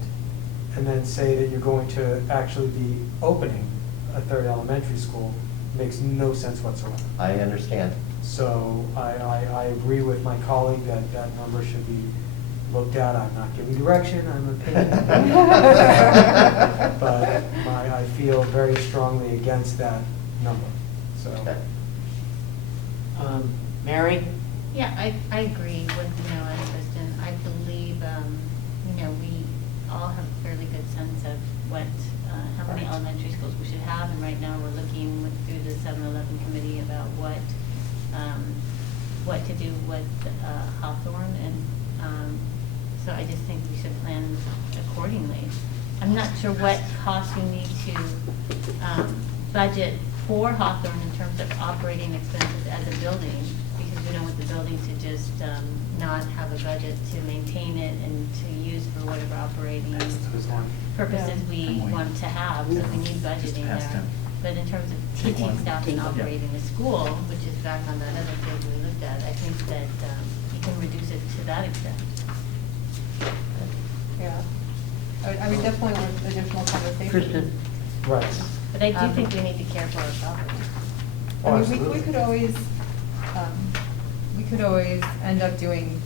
and then say that you're going to actually be opening a 3rd elementary school makes no sense whatsoever. I understand. So I agree with my colleague that that number should be looked at. I'm not giving direction, I'm opinion. But I feel very strongly against that number, so. Okay. Mary? Yeah, I agree with Noah and Kristen. I believe, we all have a fairly good sense of what, how many Right. elementary schools we should have, and right now we're looking through the 7-Eleven committee about what to do with Hawthorne, and so I just think we should plan accordingly. I'm not sure what costs you need to budget for Hawthorne in terms of operating expenses as a building, because we don't want the building to just not have a budget to maintain it and to use for whatever operating purposes we want to have, so we need budgeting pass there. down. But in terms of Take teaching one. staff and Yeah. operating a school, which is back on that other page we looked at, I think that you can reduce it to that extent. Yeah. I would definitely want additional conversation. Kristen? Right. But I do think we need to care for our property. Oh, I mean, absolutely. we could always end up doing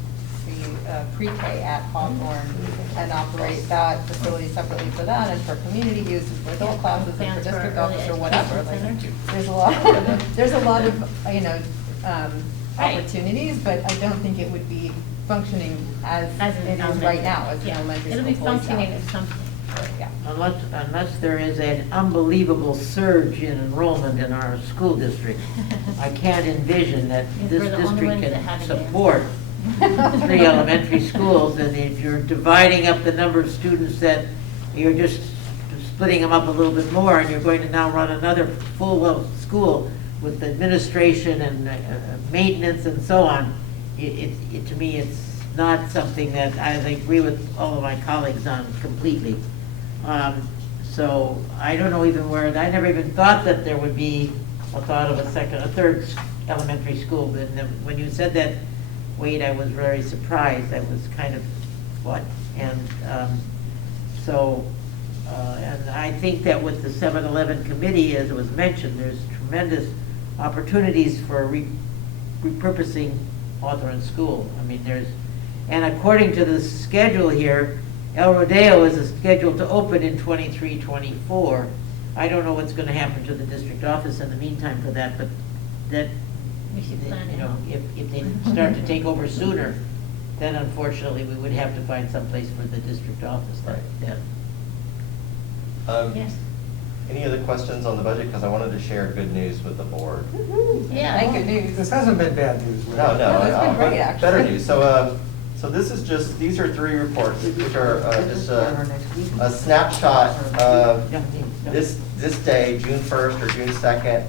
the pre-K at Hawthorne and operate that facility separately for that and for community use and for adult classes and for Plans for district early office or whatever. education Like, center. there's a lot of, Right. opportunities, but I don't think it would be functioning as As an it is right elementary. now as an Yeah. elementary school. It'll be fully functioning staffed. as something. Yeah. Unless there is an unbelievable surge in enrollment in our school district, I can't envision that Yes, this we're the only district ones that can have it in. support 3 elementary schools, and if you're dividing up the number of students that you're just splitting them up a little bit more, and you're going to now run another full school with administration and maintenance and so on, it to me, it's not something that I agree with all of my colleagues on completely. So I don't know even where, I never even thought that there would be a thought of a 3rd elementary school, but then when you said that, Wade, I was very surprised. I was kind of, what? And and I think that with the 7-Eleven committee, as it was mentioned, there's tremendous opportunities for repurposing Hawthorne School. I mean, and according to the schedule here, El Rodeo is scheduled to open in 23-24. I don't know what's going to happen to the district office in the meantime for that, but that, We should plan it out. if they start to take over sooner, then unfortunately we would have to find someplace for the district office. Right. Yes. Any other questions on the budget? Because I wanted to share good news with the board. Yeah. Thank good news. This hasn't been bad news. Wade. No, No, it's been great, actually. Better news. So this is just, these are 3 reports, which are just a snapshot of this day, June 1st or June 2nd,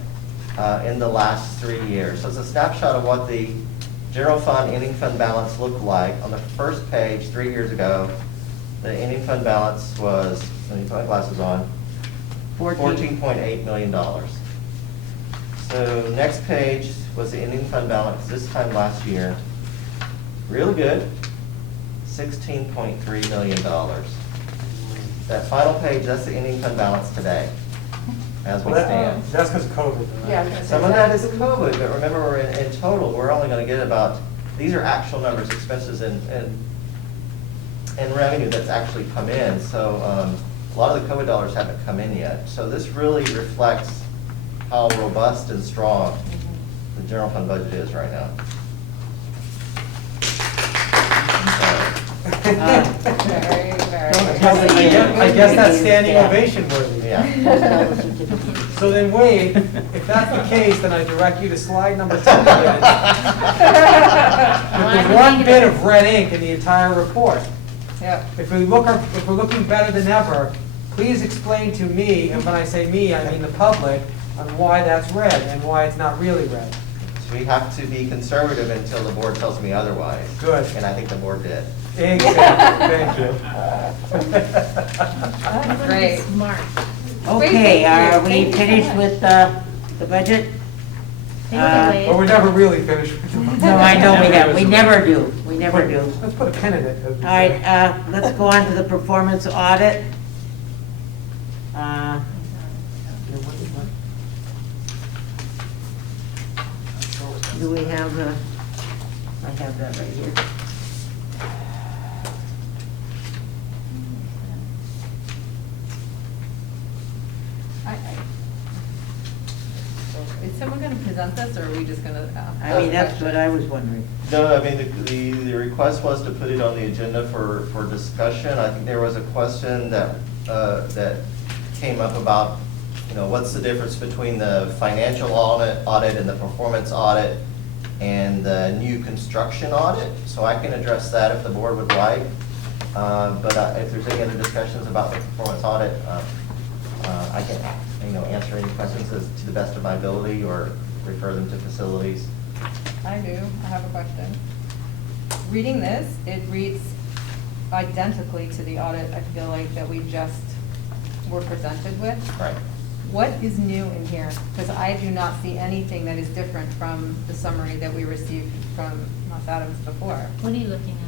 in the last 3 years. So it's a snapshot of what the general fund, ending fund balance looked like. On the first page, 3 years ago, the ending fund balance was, let me put my glasses on, $14.8 million. So next page was the ending fund balance this time last year. Really good, $16.3 million. that final page, that's the ending fund balance today, as we Well, stand. that's because of COVID, right? Yeah, I was gonna say Some of that is COVID, but remember, we're in total, we're only gonna get about, these are actual numbers, expenses and revenue that's actually come in. So a lot of the COVID dollars haven't come in yet. So this really reflects how robust and strong the general fund budget is right now. Very, very. I guess that's standing ovation worthy. Yeah. So then Wade, if that's the case, then I direct you to slide number 10 again. With the one bit of red ink in the entire report. Yeah. If we're looking better than ever, please explain to me, and when I say me, I mean the public, on why that's red and why it's not really red. So we have to be conservative until the board tells me otherwise. Good. And I think the board did. Exactly, thank you. Great. Smart. Okay, are we finished with the budget? But we're never really finished with the budget. No, I know we never do, we never do. Let's put a pin in it. All right, let's go on to the performance audit. Do we have, I have that right here. Is someone going to present this, or are we just going to? I mean, that's what I was wondering. No, I mean, the request was to put it on the agenda for discussion. I think there was a question that, that came up about, you know, what's the difference between the financial audit and the performance audit and the new construction audit? So I can address that if the board would like. But if there's any other discussions about the performance audit, I can, you know, answer any questions to the best of my ability or refer them to facilities. I do. I have a question. Reading this, it reads identically to the audit, I feel like, that we just were presented with. Right. What is new in here? Because I do not see anything that is different from the summary that we received from Los Adams before. What are you looking at?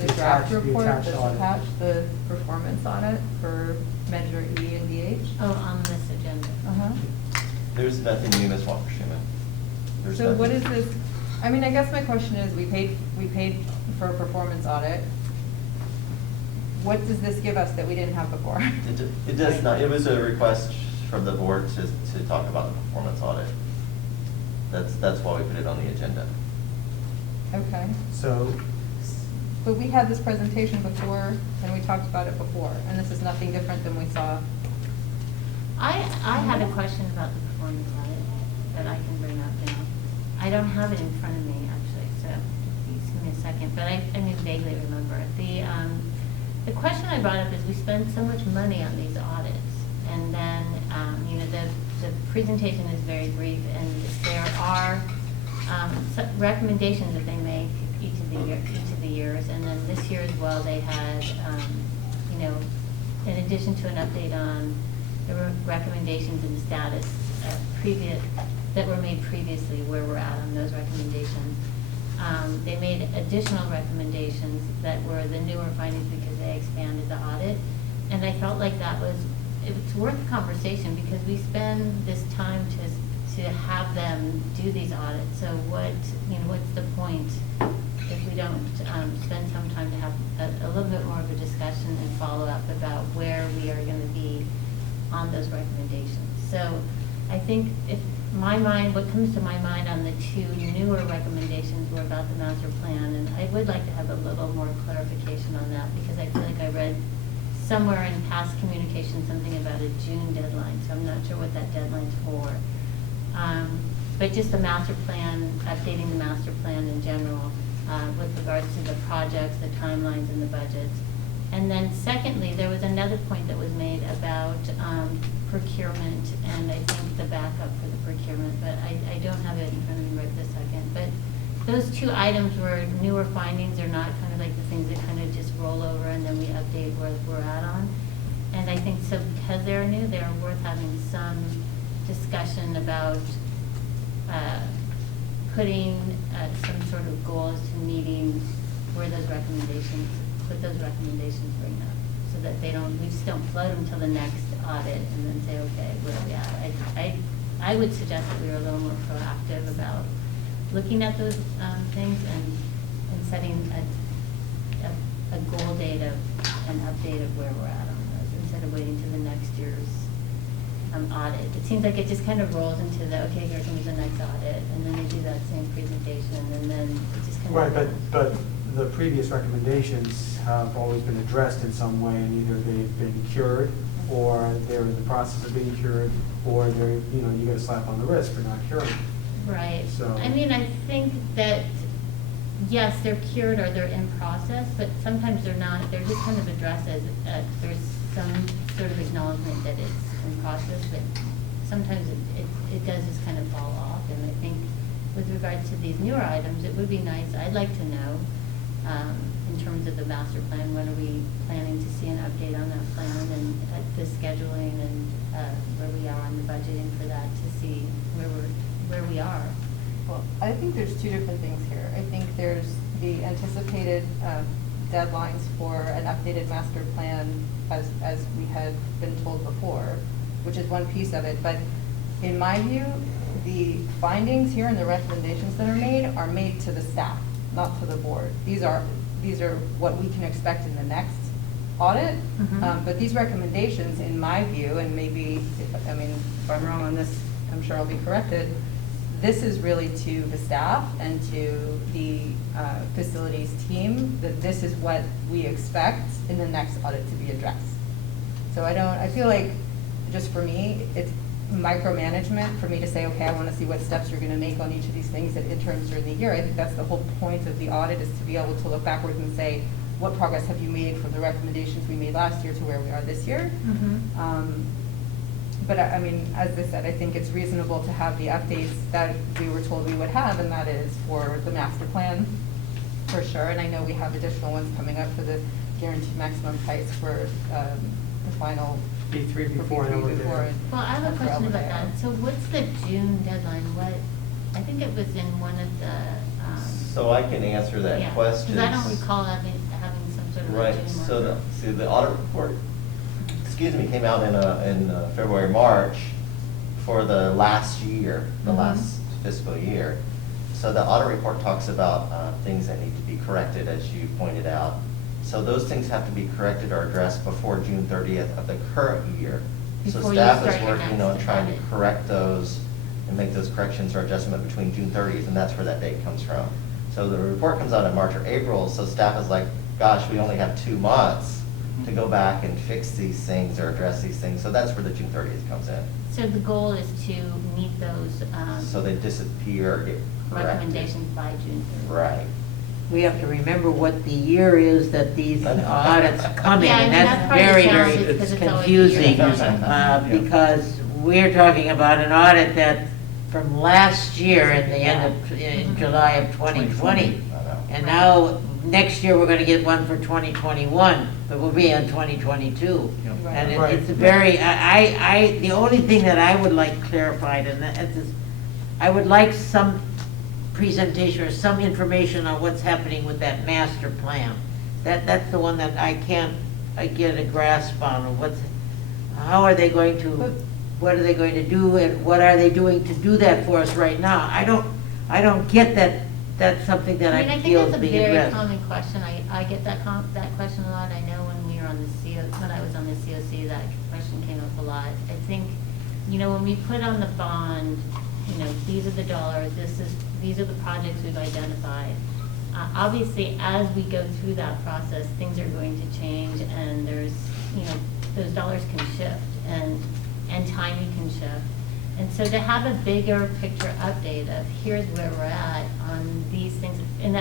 The The draft attached- the report attached that's audit. attached, the performance audit for Measure E and DH. Oh, on this agenda. Uh-huh. There's nothing new, Ms. Walker Schuman. There's So what is nothing. this, I mean, I guess my question is, we paid for a performance audit. What does this give us that we didn't have before? It does not, it was a request from the board to talk about the performance audit. That's why we put it on the agenda. Okay. So, But we had this presentation before, and we talked about it before, and this is nothing different than we saw. I had a question about the performance audit that I can bring up now. I don't have it in front of me, actually, so please give me a second, but I vaguely remember it. The question I brought up is we spend so much money on these audits, and then, you know, the presentation is very brief, and there are recommendations that they make each of the years, and then this year as well, they had, you know, in addition to an update on the recommendations and status that were made previously, where we're at on those recommendations. They made additional recommendations that were the newer findings because they expanded the audit, and I felt like it's worth a conversation because we spend this time to have them do these audits. So what's the point if we don't spend some time to have a little bit more of a discussion and follow up about where we are going to be on those recommendations? So I think what comes to my mind on the two newer recommendations were about the master plan, and I would like to have a little more clarification on that because I feel like I read somewhere in past communication something about a June deadline, so I'm not sure what that deadline's for. But just the master plan, updating the master plan in general with regards to the projects, the timelines, and the budgets. And then secondly, there was another point that was made about procurement, and I think the backup for the procurement, but I don't have it in front of me right this second. But those two items were newer findings. They're not kind of like the things that kind of just roll over and then we update where we're at on. And I think so because they're new, they're worth having some discussion about putting some sort of goals to meeting where those recommendations bring up. So so that we just don't float them till the next audit and then say, okay, where are we at? I would suggest that we were a little more proactive about looking at those things and setting a goal date of an update of where we're at on those, instead of waiting to the next year's audit. It seems like it just kind of rolls into the, okay, here comes the next audit, and then they do that same presentation, and then it just kind of. Right, but the previous recommendations have always been addressed in some way, and either they've been cured, or they're in the process of being cured, or they're, you get a slap on the wrist for not curing. Right. So. I mean, I think that, yes, they're cured or they're in process, but sometimes they're not. They're just kind of addressed as, there's some sort of acknowledgement that it's in process, but sometimes it does just kind of fall off. And I think with regards to these newer items, it would be nice, I'd like to know, in terms of the master plan, when are we planning to see an update on that plan, and the scheduling, and where we are on the budgeting for that, to see where we are. Well, I think there's two different things here. I think there's the anticipated deadlines for an updated master plan as we had been told before, which is one piece of it. But in my view, the findings here and the recommendations that are made to the staff, not to the board. These are what we can expect in the next audit. Mhm. But these recommendations, in my view, and maybe, if I'm wrong on this, I'm sure I'll be corrected, this is really to the staff and to the facilities team, that this is what we expect in the next audit to be addressed. So I feel like, just for me, it's micromanagement for me to say, okay, I want to see what steps you're going to make on each of these things at interims during the year. I think that's the whole point of the audit, is to be able to look backwards and say, what progress have you made from the recommendations we made last year to where we are this year? Mm-hmm. But I mean, as I said, I think it's reasonable to have the updates that we were told we would have, and that is for the master plan, for sure. And I know we have additional ones coming up for the guaranteed maximum price for the final. B3 for before B3 and over before there. and Well, I have a for question about Elmerdale. that. So what's the June deadline? I think it was in one of the. So I can answer that yeah, question. Because I don't recall having some sort of a Right, June so one. the audit report, came out in February, March for the last year, the Mhm. last fiscal year. So the audit report talks about things that need to be corrected, as you pointed out. So those things have to be corrected or addressed before June 30th of the current year. So Before you staff is start your working next on trying to audit. correct those and make those corrections or adjustment between June 30th, and that's where that date comes from. So the report comes out in March or April, so staff is like, gosh, we only have 2 months to go back and fix these things or address these things. So that's where the June 30th comes in. So the goal is to meet those So they disappear or get corrected. recommendations by June 30th. Right. We have to remember what the year is that these audits come in, Yeah, I and mean, that's part of the very, challenge very is 'cause it's always the year confusing, going. because we're talking about an audit that from last year in the end of, in Mhm. July of 2020. I know. And now, next year, we're gonna get one for 2021, but we'll be on 2022. Yep. And Right. it's very, the only thing that I would like clarified, and that's, I would like some presentation or some information on what's happening with that master plan. That's the one that I get a grasp on, of how are they going to, what are they going to do, and what are they doing to do that for us right now? I don't get that, that's something that I mean, I I think feel that's is a being very addressed. common question. I get that question a lot. I know when we were on the when I was on the COC, that question came up a lot. I think, when we put on the bond, these are the dollars, these are the projects we've identified. Obviously, as we go through that process, things are going to change, and there's, those dollars can shift, and timing can shift. And so to have a bigger picture update of here's where we're at on these things, in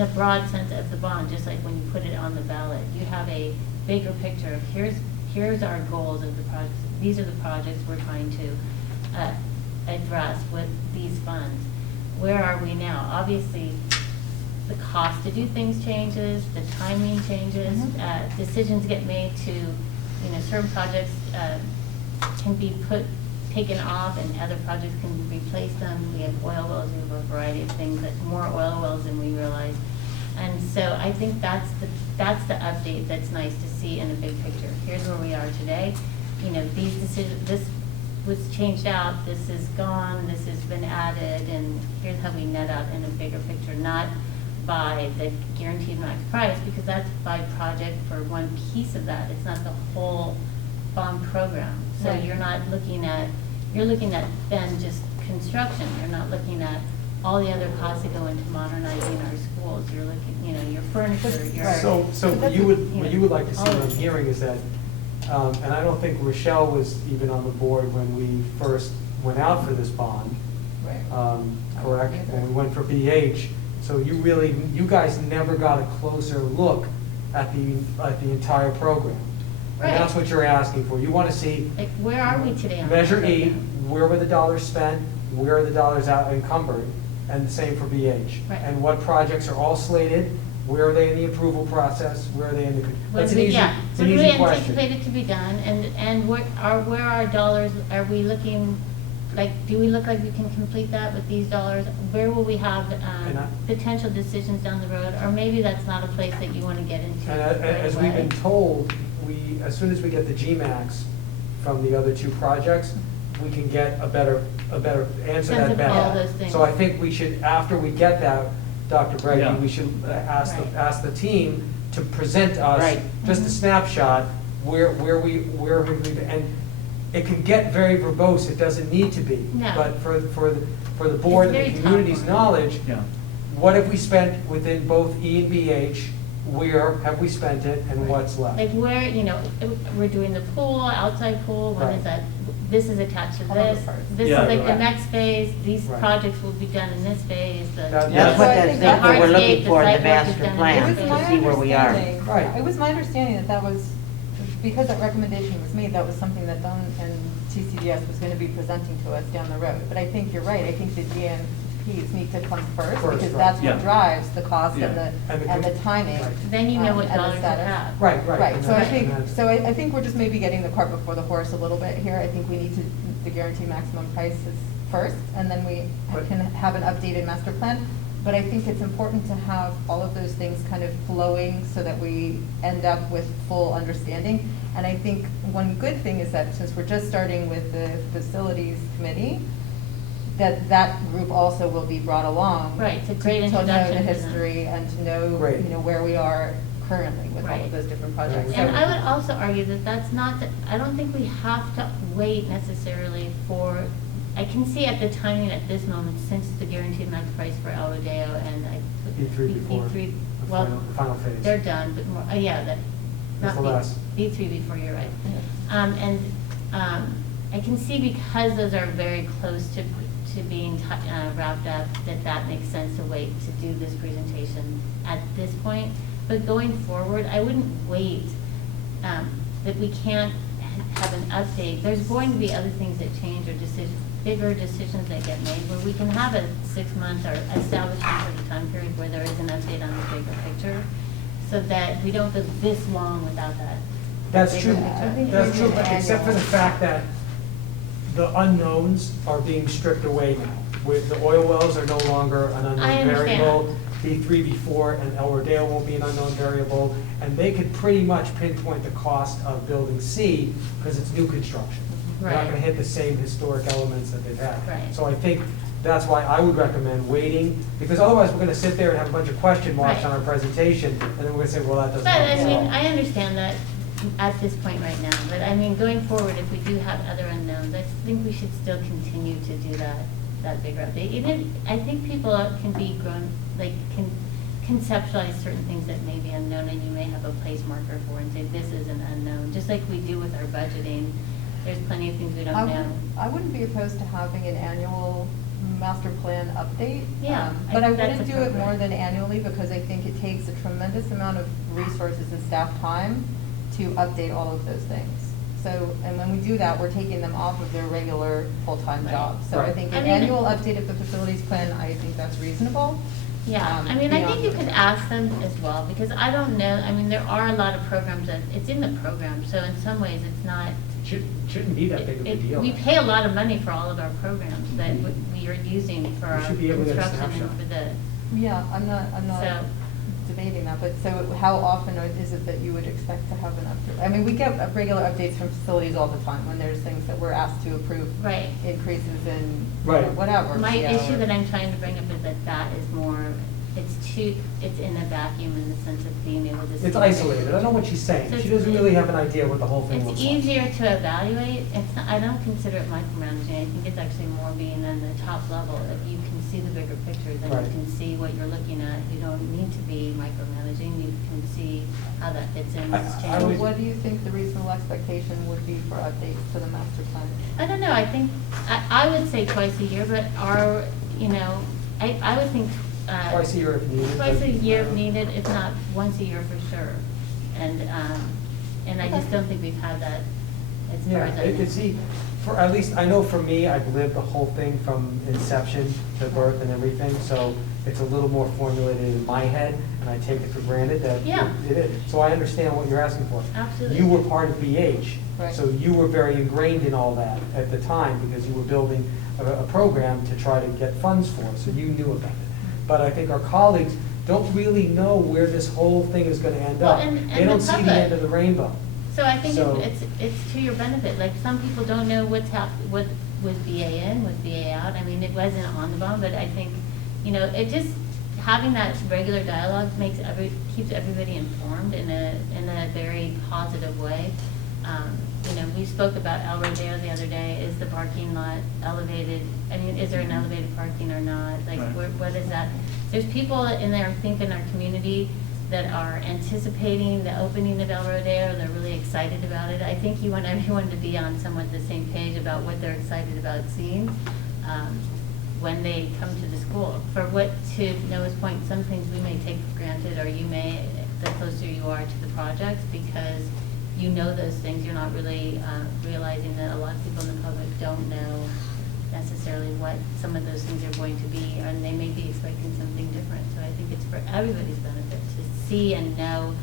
a broad sense of the bond, just like when you put it on the ballot, you have a bigger picture of here's our goals of the projects. These are the projects we're trying to address with these funds. Where are we now? Obviously, the cost to do things changes, the timing changes, decisions get made to, certain projects can be taken off and other projects can replace them. We have oil wells, we have a variety of things, more oil wells than we realize. And so I think that's the update that's nice to see in a big picture. Here's where we are today. You know, these decisions, this was changed out, this is gone, this has been added, and here's how we net out in a bigger picture, not by the guaranteed max price, because that's by project for one piece of that. It's not the whole bond program. So Right. you're looking at then just construction. You're not looking at all the other costs that go into modernizing our schools. You're looking, you know, your furniture, your. Right. So what you would like to see, all what of I'm it. hearing is that, and I don't think Rochelle was even on the board when we first went out for this bond, Right. correct? Either. When we went for BH, so you guys never got a closer look at the entire program. And that's Right. what you're asking for. You want to see. Like, where are we today on that Measure E, program? where were the dollars spent, where are the dollars out encumbered, and the same for BH. Right. And what projects are all slated, where are they in the approval process, where are they in the, that's an easy, it's an When do we easy question. anticipate it to be done, and where our dollars, are we looking, like, do we look like we can complete that with these dollars? Where will we have And I- potential decisions down the road, or maybe that's not a place that you want to get into And right as we've away? been told, as soon as we get the GMAX from the other two projects, we can get a better answer Sense that of better. all those things. So I think we should, after we get that, Dr. Yeah. Breggy, we should ask Right. ask the team to present us Right. just a snapshot where we've been. And it can get very verbose, it doesn't need to be. No. But for the board and very the top community's line. knowledge, Yeah. what have we spent within both E and BH? Where have we spent it and what's left? Like where, you know, we're doing the pool, outside pool, when Right. is that? This is attached to All of this. the parts. This is Yeah. like the Right. next phase, these Right. projects will be done in this phase, the. That- That's Yeah. what, So I think that's what we're hardscape, looking the for in the site work is master done in plan, It was my to see where we are. understanding- Right. It was my understanding that was, because that recommendation was made, that was something that Dunn and TCDS was going to be presenting to us down the road. But I think you're right, I think the GMPs need to come first, First, because right. that's Yeah. what drives the cost Yeah. and the timing. Right. Then you know what and the dollars you status. have. Right. Right, so I And think, that's- so I think we're just maybe getting the cart before the horse a little bit here. I think we need to, the guarantee maximum price is first, and then we But- can have an updated master plan. But I think it's important to have all of those things kind of flowing so that we end up with full understanding. And I think one good thing is that since we're just starting with the facilities committee, that group also will be brought along. Right, it's a great to know introduction the for them. history and to know, Great. you know, where we are currently with all Right. of those different projects. And So- I would also argue that that's not, I don't think we have to wait necessarily for, I can see at the timing at this moment, since the guaranteed max price for El Rodeo and I. E3 before E3, the well, final phase. they're done, but more, yeah, that, That's not the last. B3 before, you're right. I can see because those are very close to being wrapped up, that makes sense to wait to do this presentation at this point. But going forward, I wouldn't wait, that we can't have an update. There's going to be other things that change or bigger decisions that get made where we can have a 6-month or establish some sort of time period where there is an update on the bigger picture so that we don't go this long without that. That's bigger true, picture. I think that's maybe true, an but except for the annual. fact that the unknowns are being stripped away now. With the oil wells are no longer an I unknown understand. variable. B3, B4, and El Rodeo won't be an unknown variable. And they could pretty much pinpoint the cost of building C because it's new construction. They're not Right. gonna hit the same historic elements that they've had. Right. So I think that's why I would recommend waiting, because otherwise we're gonna sit there and have a bunch of question marks Right. on our presentation, and then we're gonna say, well, that doesn't. But I help us mean, at all. I understand that at this point right now, but I mean, going forward, if we do have other unknowns, I think we should still continue to do that bigger update. Even, I think people can be grown, like, can conceptualize certain things that may be unknown, and you may have a place marker for and say, this is an unknown, just like we do with our budgeting. There's plenty of things we don't know. I wouldn't be opposed to having an annual master plan update. Yeah, But I that's wouldn't do it more appropriate. than annually because I think it takes a tremendous amount of resources and staff time to update all of those things. So, and when we do that, we're taking them off of their regular full-time Right. job. So I Right. think I an mean- annual update of the facilities plan, I think that's reasonable. Yeah, I mean, I think you beyond- could ask them as well, because I don't know, I mean, there are a lot of programs that, it's in the program, so in some ways, it's not. Shouldn't be that big of a deal. We pay a lot of money for all of our programs that we are using for We our should be able to get a construction and snapshot. for the, Yeah, I'm not, so, debating that, but so how often is it that you would expect to have an update? I mean, we get regular updates from facilities all the time when there's things that we're asked to approve. Right. Increases in, Right. whatever. My PO issue or- that I'm trying to bring up is that is more, it's in a vacuum in the sense of being able to see. It's isolated. I know what she's saying. So She doesn't really have an idea what the whole thing It's looks like. easier to evaluate. It's not, I don't consider it micromanaging. I think it's actually more being on the top level. If you can see the bigger picture, then Right. you can see what you're looking at. You don't need to be micromanaging. You can see how that fits in with I So would- what do you think the reasonable expectation would be for updates to the master plan? I don't know, I think, I would say twice a year, but I would think. Twice a year if needed. Twice a but, year if needed, if not once a year for sure. And I just don't think we've had that as far Yeah, as I know. see, for, at least, I know for me, I've lived the whole thing from inception to birth and everything, so it's a little more formulated in my head, and I take it for granted that Yeah. it is. So I understand what you're asking for. Absolutely. You were part of BH, Right. so you were very ingrained in all that at the time, because you were building a program to try to get funds for, so you knew about it. But I think our colleagues don't really know where this whole thing is gonna end Well, up. and They the don't see the public. end of the rainbow. So I think So- it's to your benefit, like, some people don't know what was BA in, was BA out, I mean, it wasn't on the bond, but I think, it just, having that regular dialogue keeps everybody informed in a very positive way. We spoke about El Rodeo the other day, is the parking lot elevated, I mean, is there an elevated parking or not, like, Right. what is that? There's people in there, I think, in our community that are anticipating the opening of El Rodeo, they're really excited about it. I think you want everyone to be on somewhat the same page about what they're excited about seeing when they come to the school. To Noah's point, some things we may take for granted, or you may, the closer you are to the project, because you know those things, you're not really realizing that a lot of people in the public don't know necessarily what some of those things are going to be, and they may be expecting something different. So I think it's for everybody's benefit to see and know.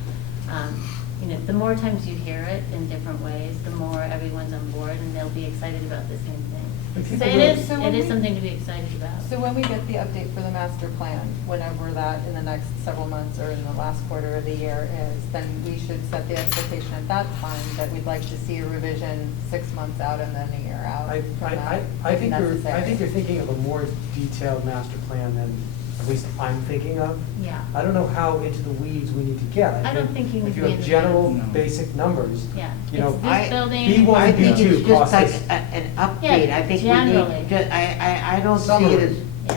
The more times you hear it in different ways, the more everyone's on board, and they'll be excited about the same thing. But So people it don't- is, So it when is we- something to be excited about. So when we get the update for the master plan, whenever that in the next several months or in the last quarter of the year is, then we should set the expectation at that time that we'd like to see a revision 6 months out and then a year out from that. I if think necessary. you're thinking of a more detailed master plan than at least I'm thinking of. Yeah. I don't know how into the weeds we need to get. I don't think you need If to you be have in the general weeds. No. basic numbers, Yeah, you know, it's this I- building. B1 I and think B2 it's just cost like us. an update. Yeah, I think we generally. need, I don't see Summary. it as, Yeah.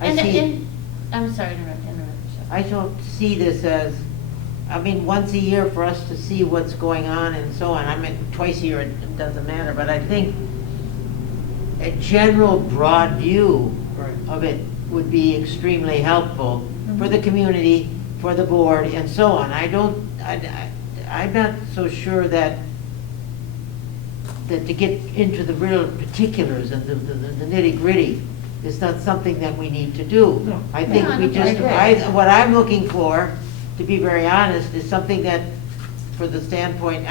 I And, see- and, I'm sorry to interrupt, Michelle. I don't see this as, once a year for us to see what's going on and so on. Twice a year, it doesn't matter, but I think a general broad view Right. of it would be extremely helpful for Mhm. the community, for the board, and so on. I'm not so sure that to get into the real particulars and the nitty-gritty is not something that we need to do. No. I think No, I we don't just, agree. what I'm looking for, to be very honest, is something that, for the standpoint,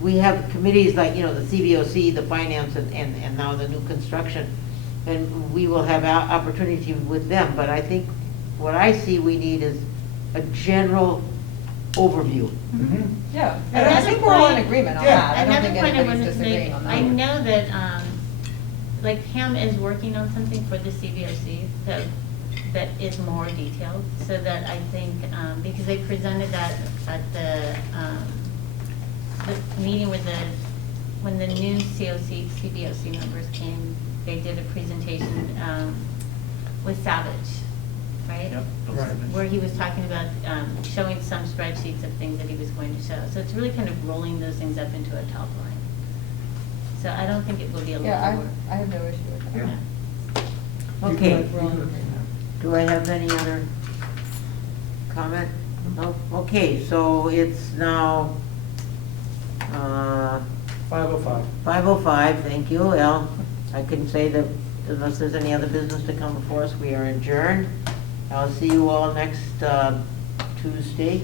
we have committees like, the CBOC, the finance, and now the new construction, and we will have opportunity with them, but I think what I see we need is a general overview. Mhm. Yeah, and I Another think we're all in point- agreement on Yeah. that. I don't Another think point I anybody's wanted to disagreeing make, on that. I know that, like Pam is working on something for the CBOC that is more detailed, so that I think, because they presented that at the meeting with when the new CBOC members came, they did a presentation, with Savage, right? Yep. Right. Where he was talking about showing some spreadsheets of things that he was going to show. So it's really kind of rolling those things up into a top line. So I don't think it will be a lot Yeah, more. I have no issue with that. Yeah. Okay, We're all in agreement. do I have any other comment? No? Okay, so it's now 5:05. 5:05, thank you, Al. I can say that unless there's any other business to come before us, we are adjourned. I'll see you all next Tuesday,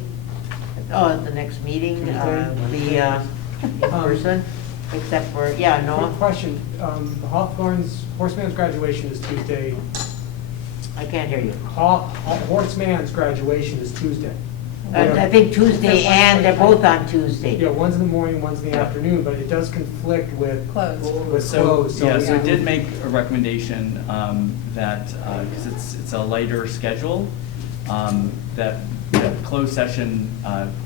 at the next meeting, in person, except for, Quick Noah? question, Hawthorne's, Horseman's graduation is Tuesday, I can't hear you. Horseman's graduation is Tuesday. I think Tuesday and they're both on Tuesday. Yeah, one's in the morning, one's in the Yeah. afternoon, but it does conflict with. Closed. With So, closed. yeah, so I we- did make a recommendation that, because it's a lighter schedule, that closed session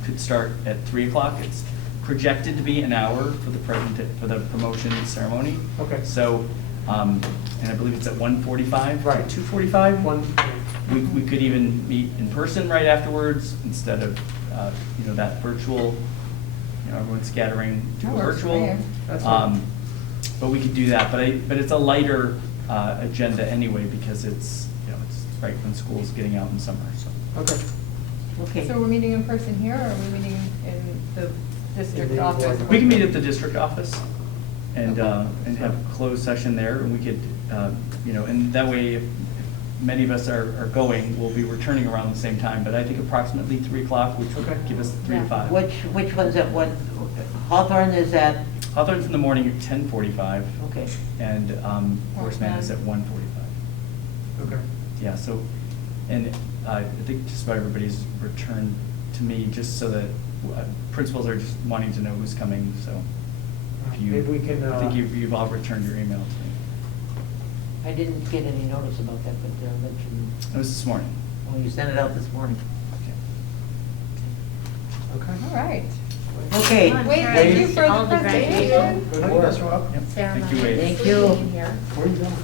could start at 3 o'clock. It's projected to be an hour for the promotion ceremony. Okay. So, and I believe it's at 1:45? Right. 2:45? One, We could even meet in person right afterwards instead of, that virtual, everyone scattering to That a works for virtual. me. That's fine. But we could do that, but it's a lighter agenda anyway because it's right when school's getting out in summer, so. okay. Okay. So we're meeting in person here, or are we meeting in the district In the office? board. We can meet at the district office and have a closed session there, and we could, and that way, if many of us are going, we'll be returning around the same time, but I think approximately 3 o'clock, which would Okay. give us 3 to Yeah. 5. Which one's at what? Hawthorne is at, Hawthorne's in the morning at 10:45, okay. and Horseman is at 1:45. Okay. Yeah, so, and I think just about everybody's returned to me, just so that principals are just wanting to know who's coming, so. If you, Maybe we can, I think you've all returned your email to me. I didn't get any notice about that, but that you, It was this morning. well, you sent it out this morning. Okay. All right. Okay. Wait, thank you for All the the presentation. Good work. Yep. Thank you, Ceremony. Wade. Thank you. Here. Where are you going?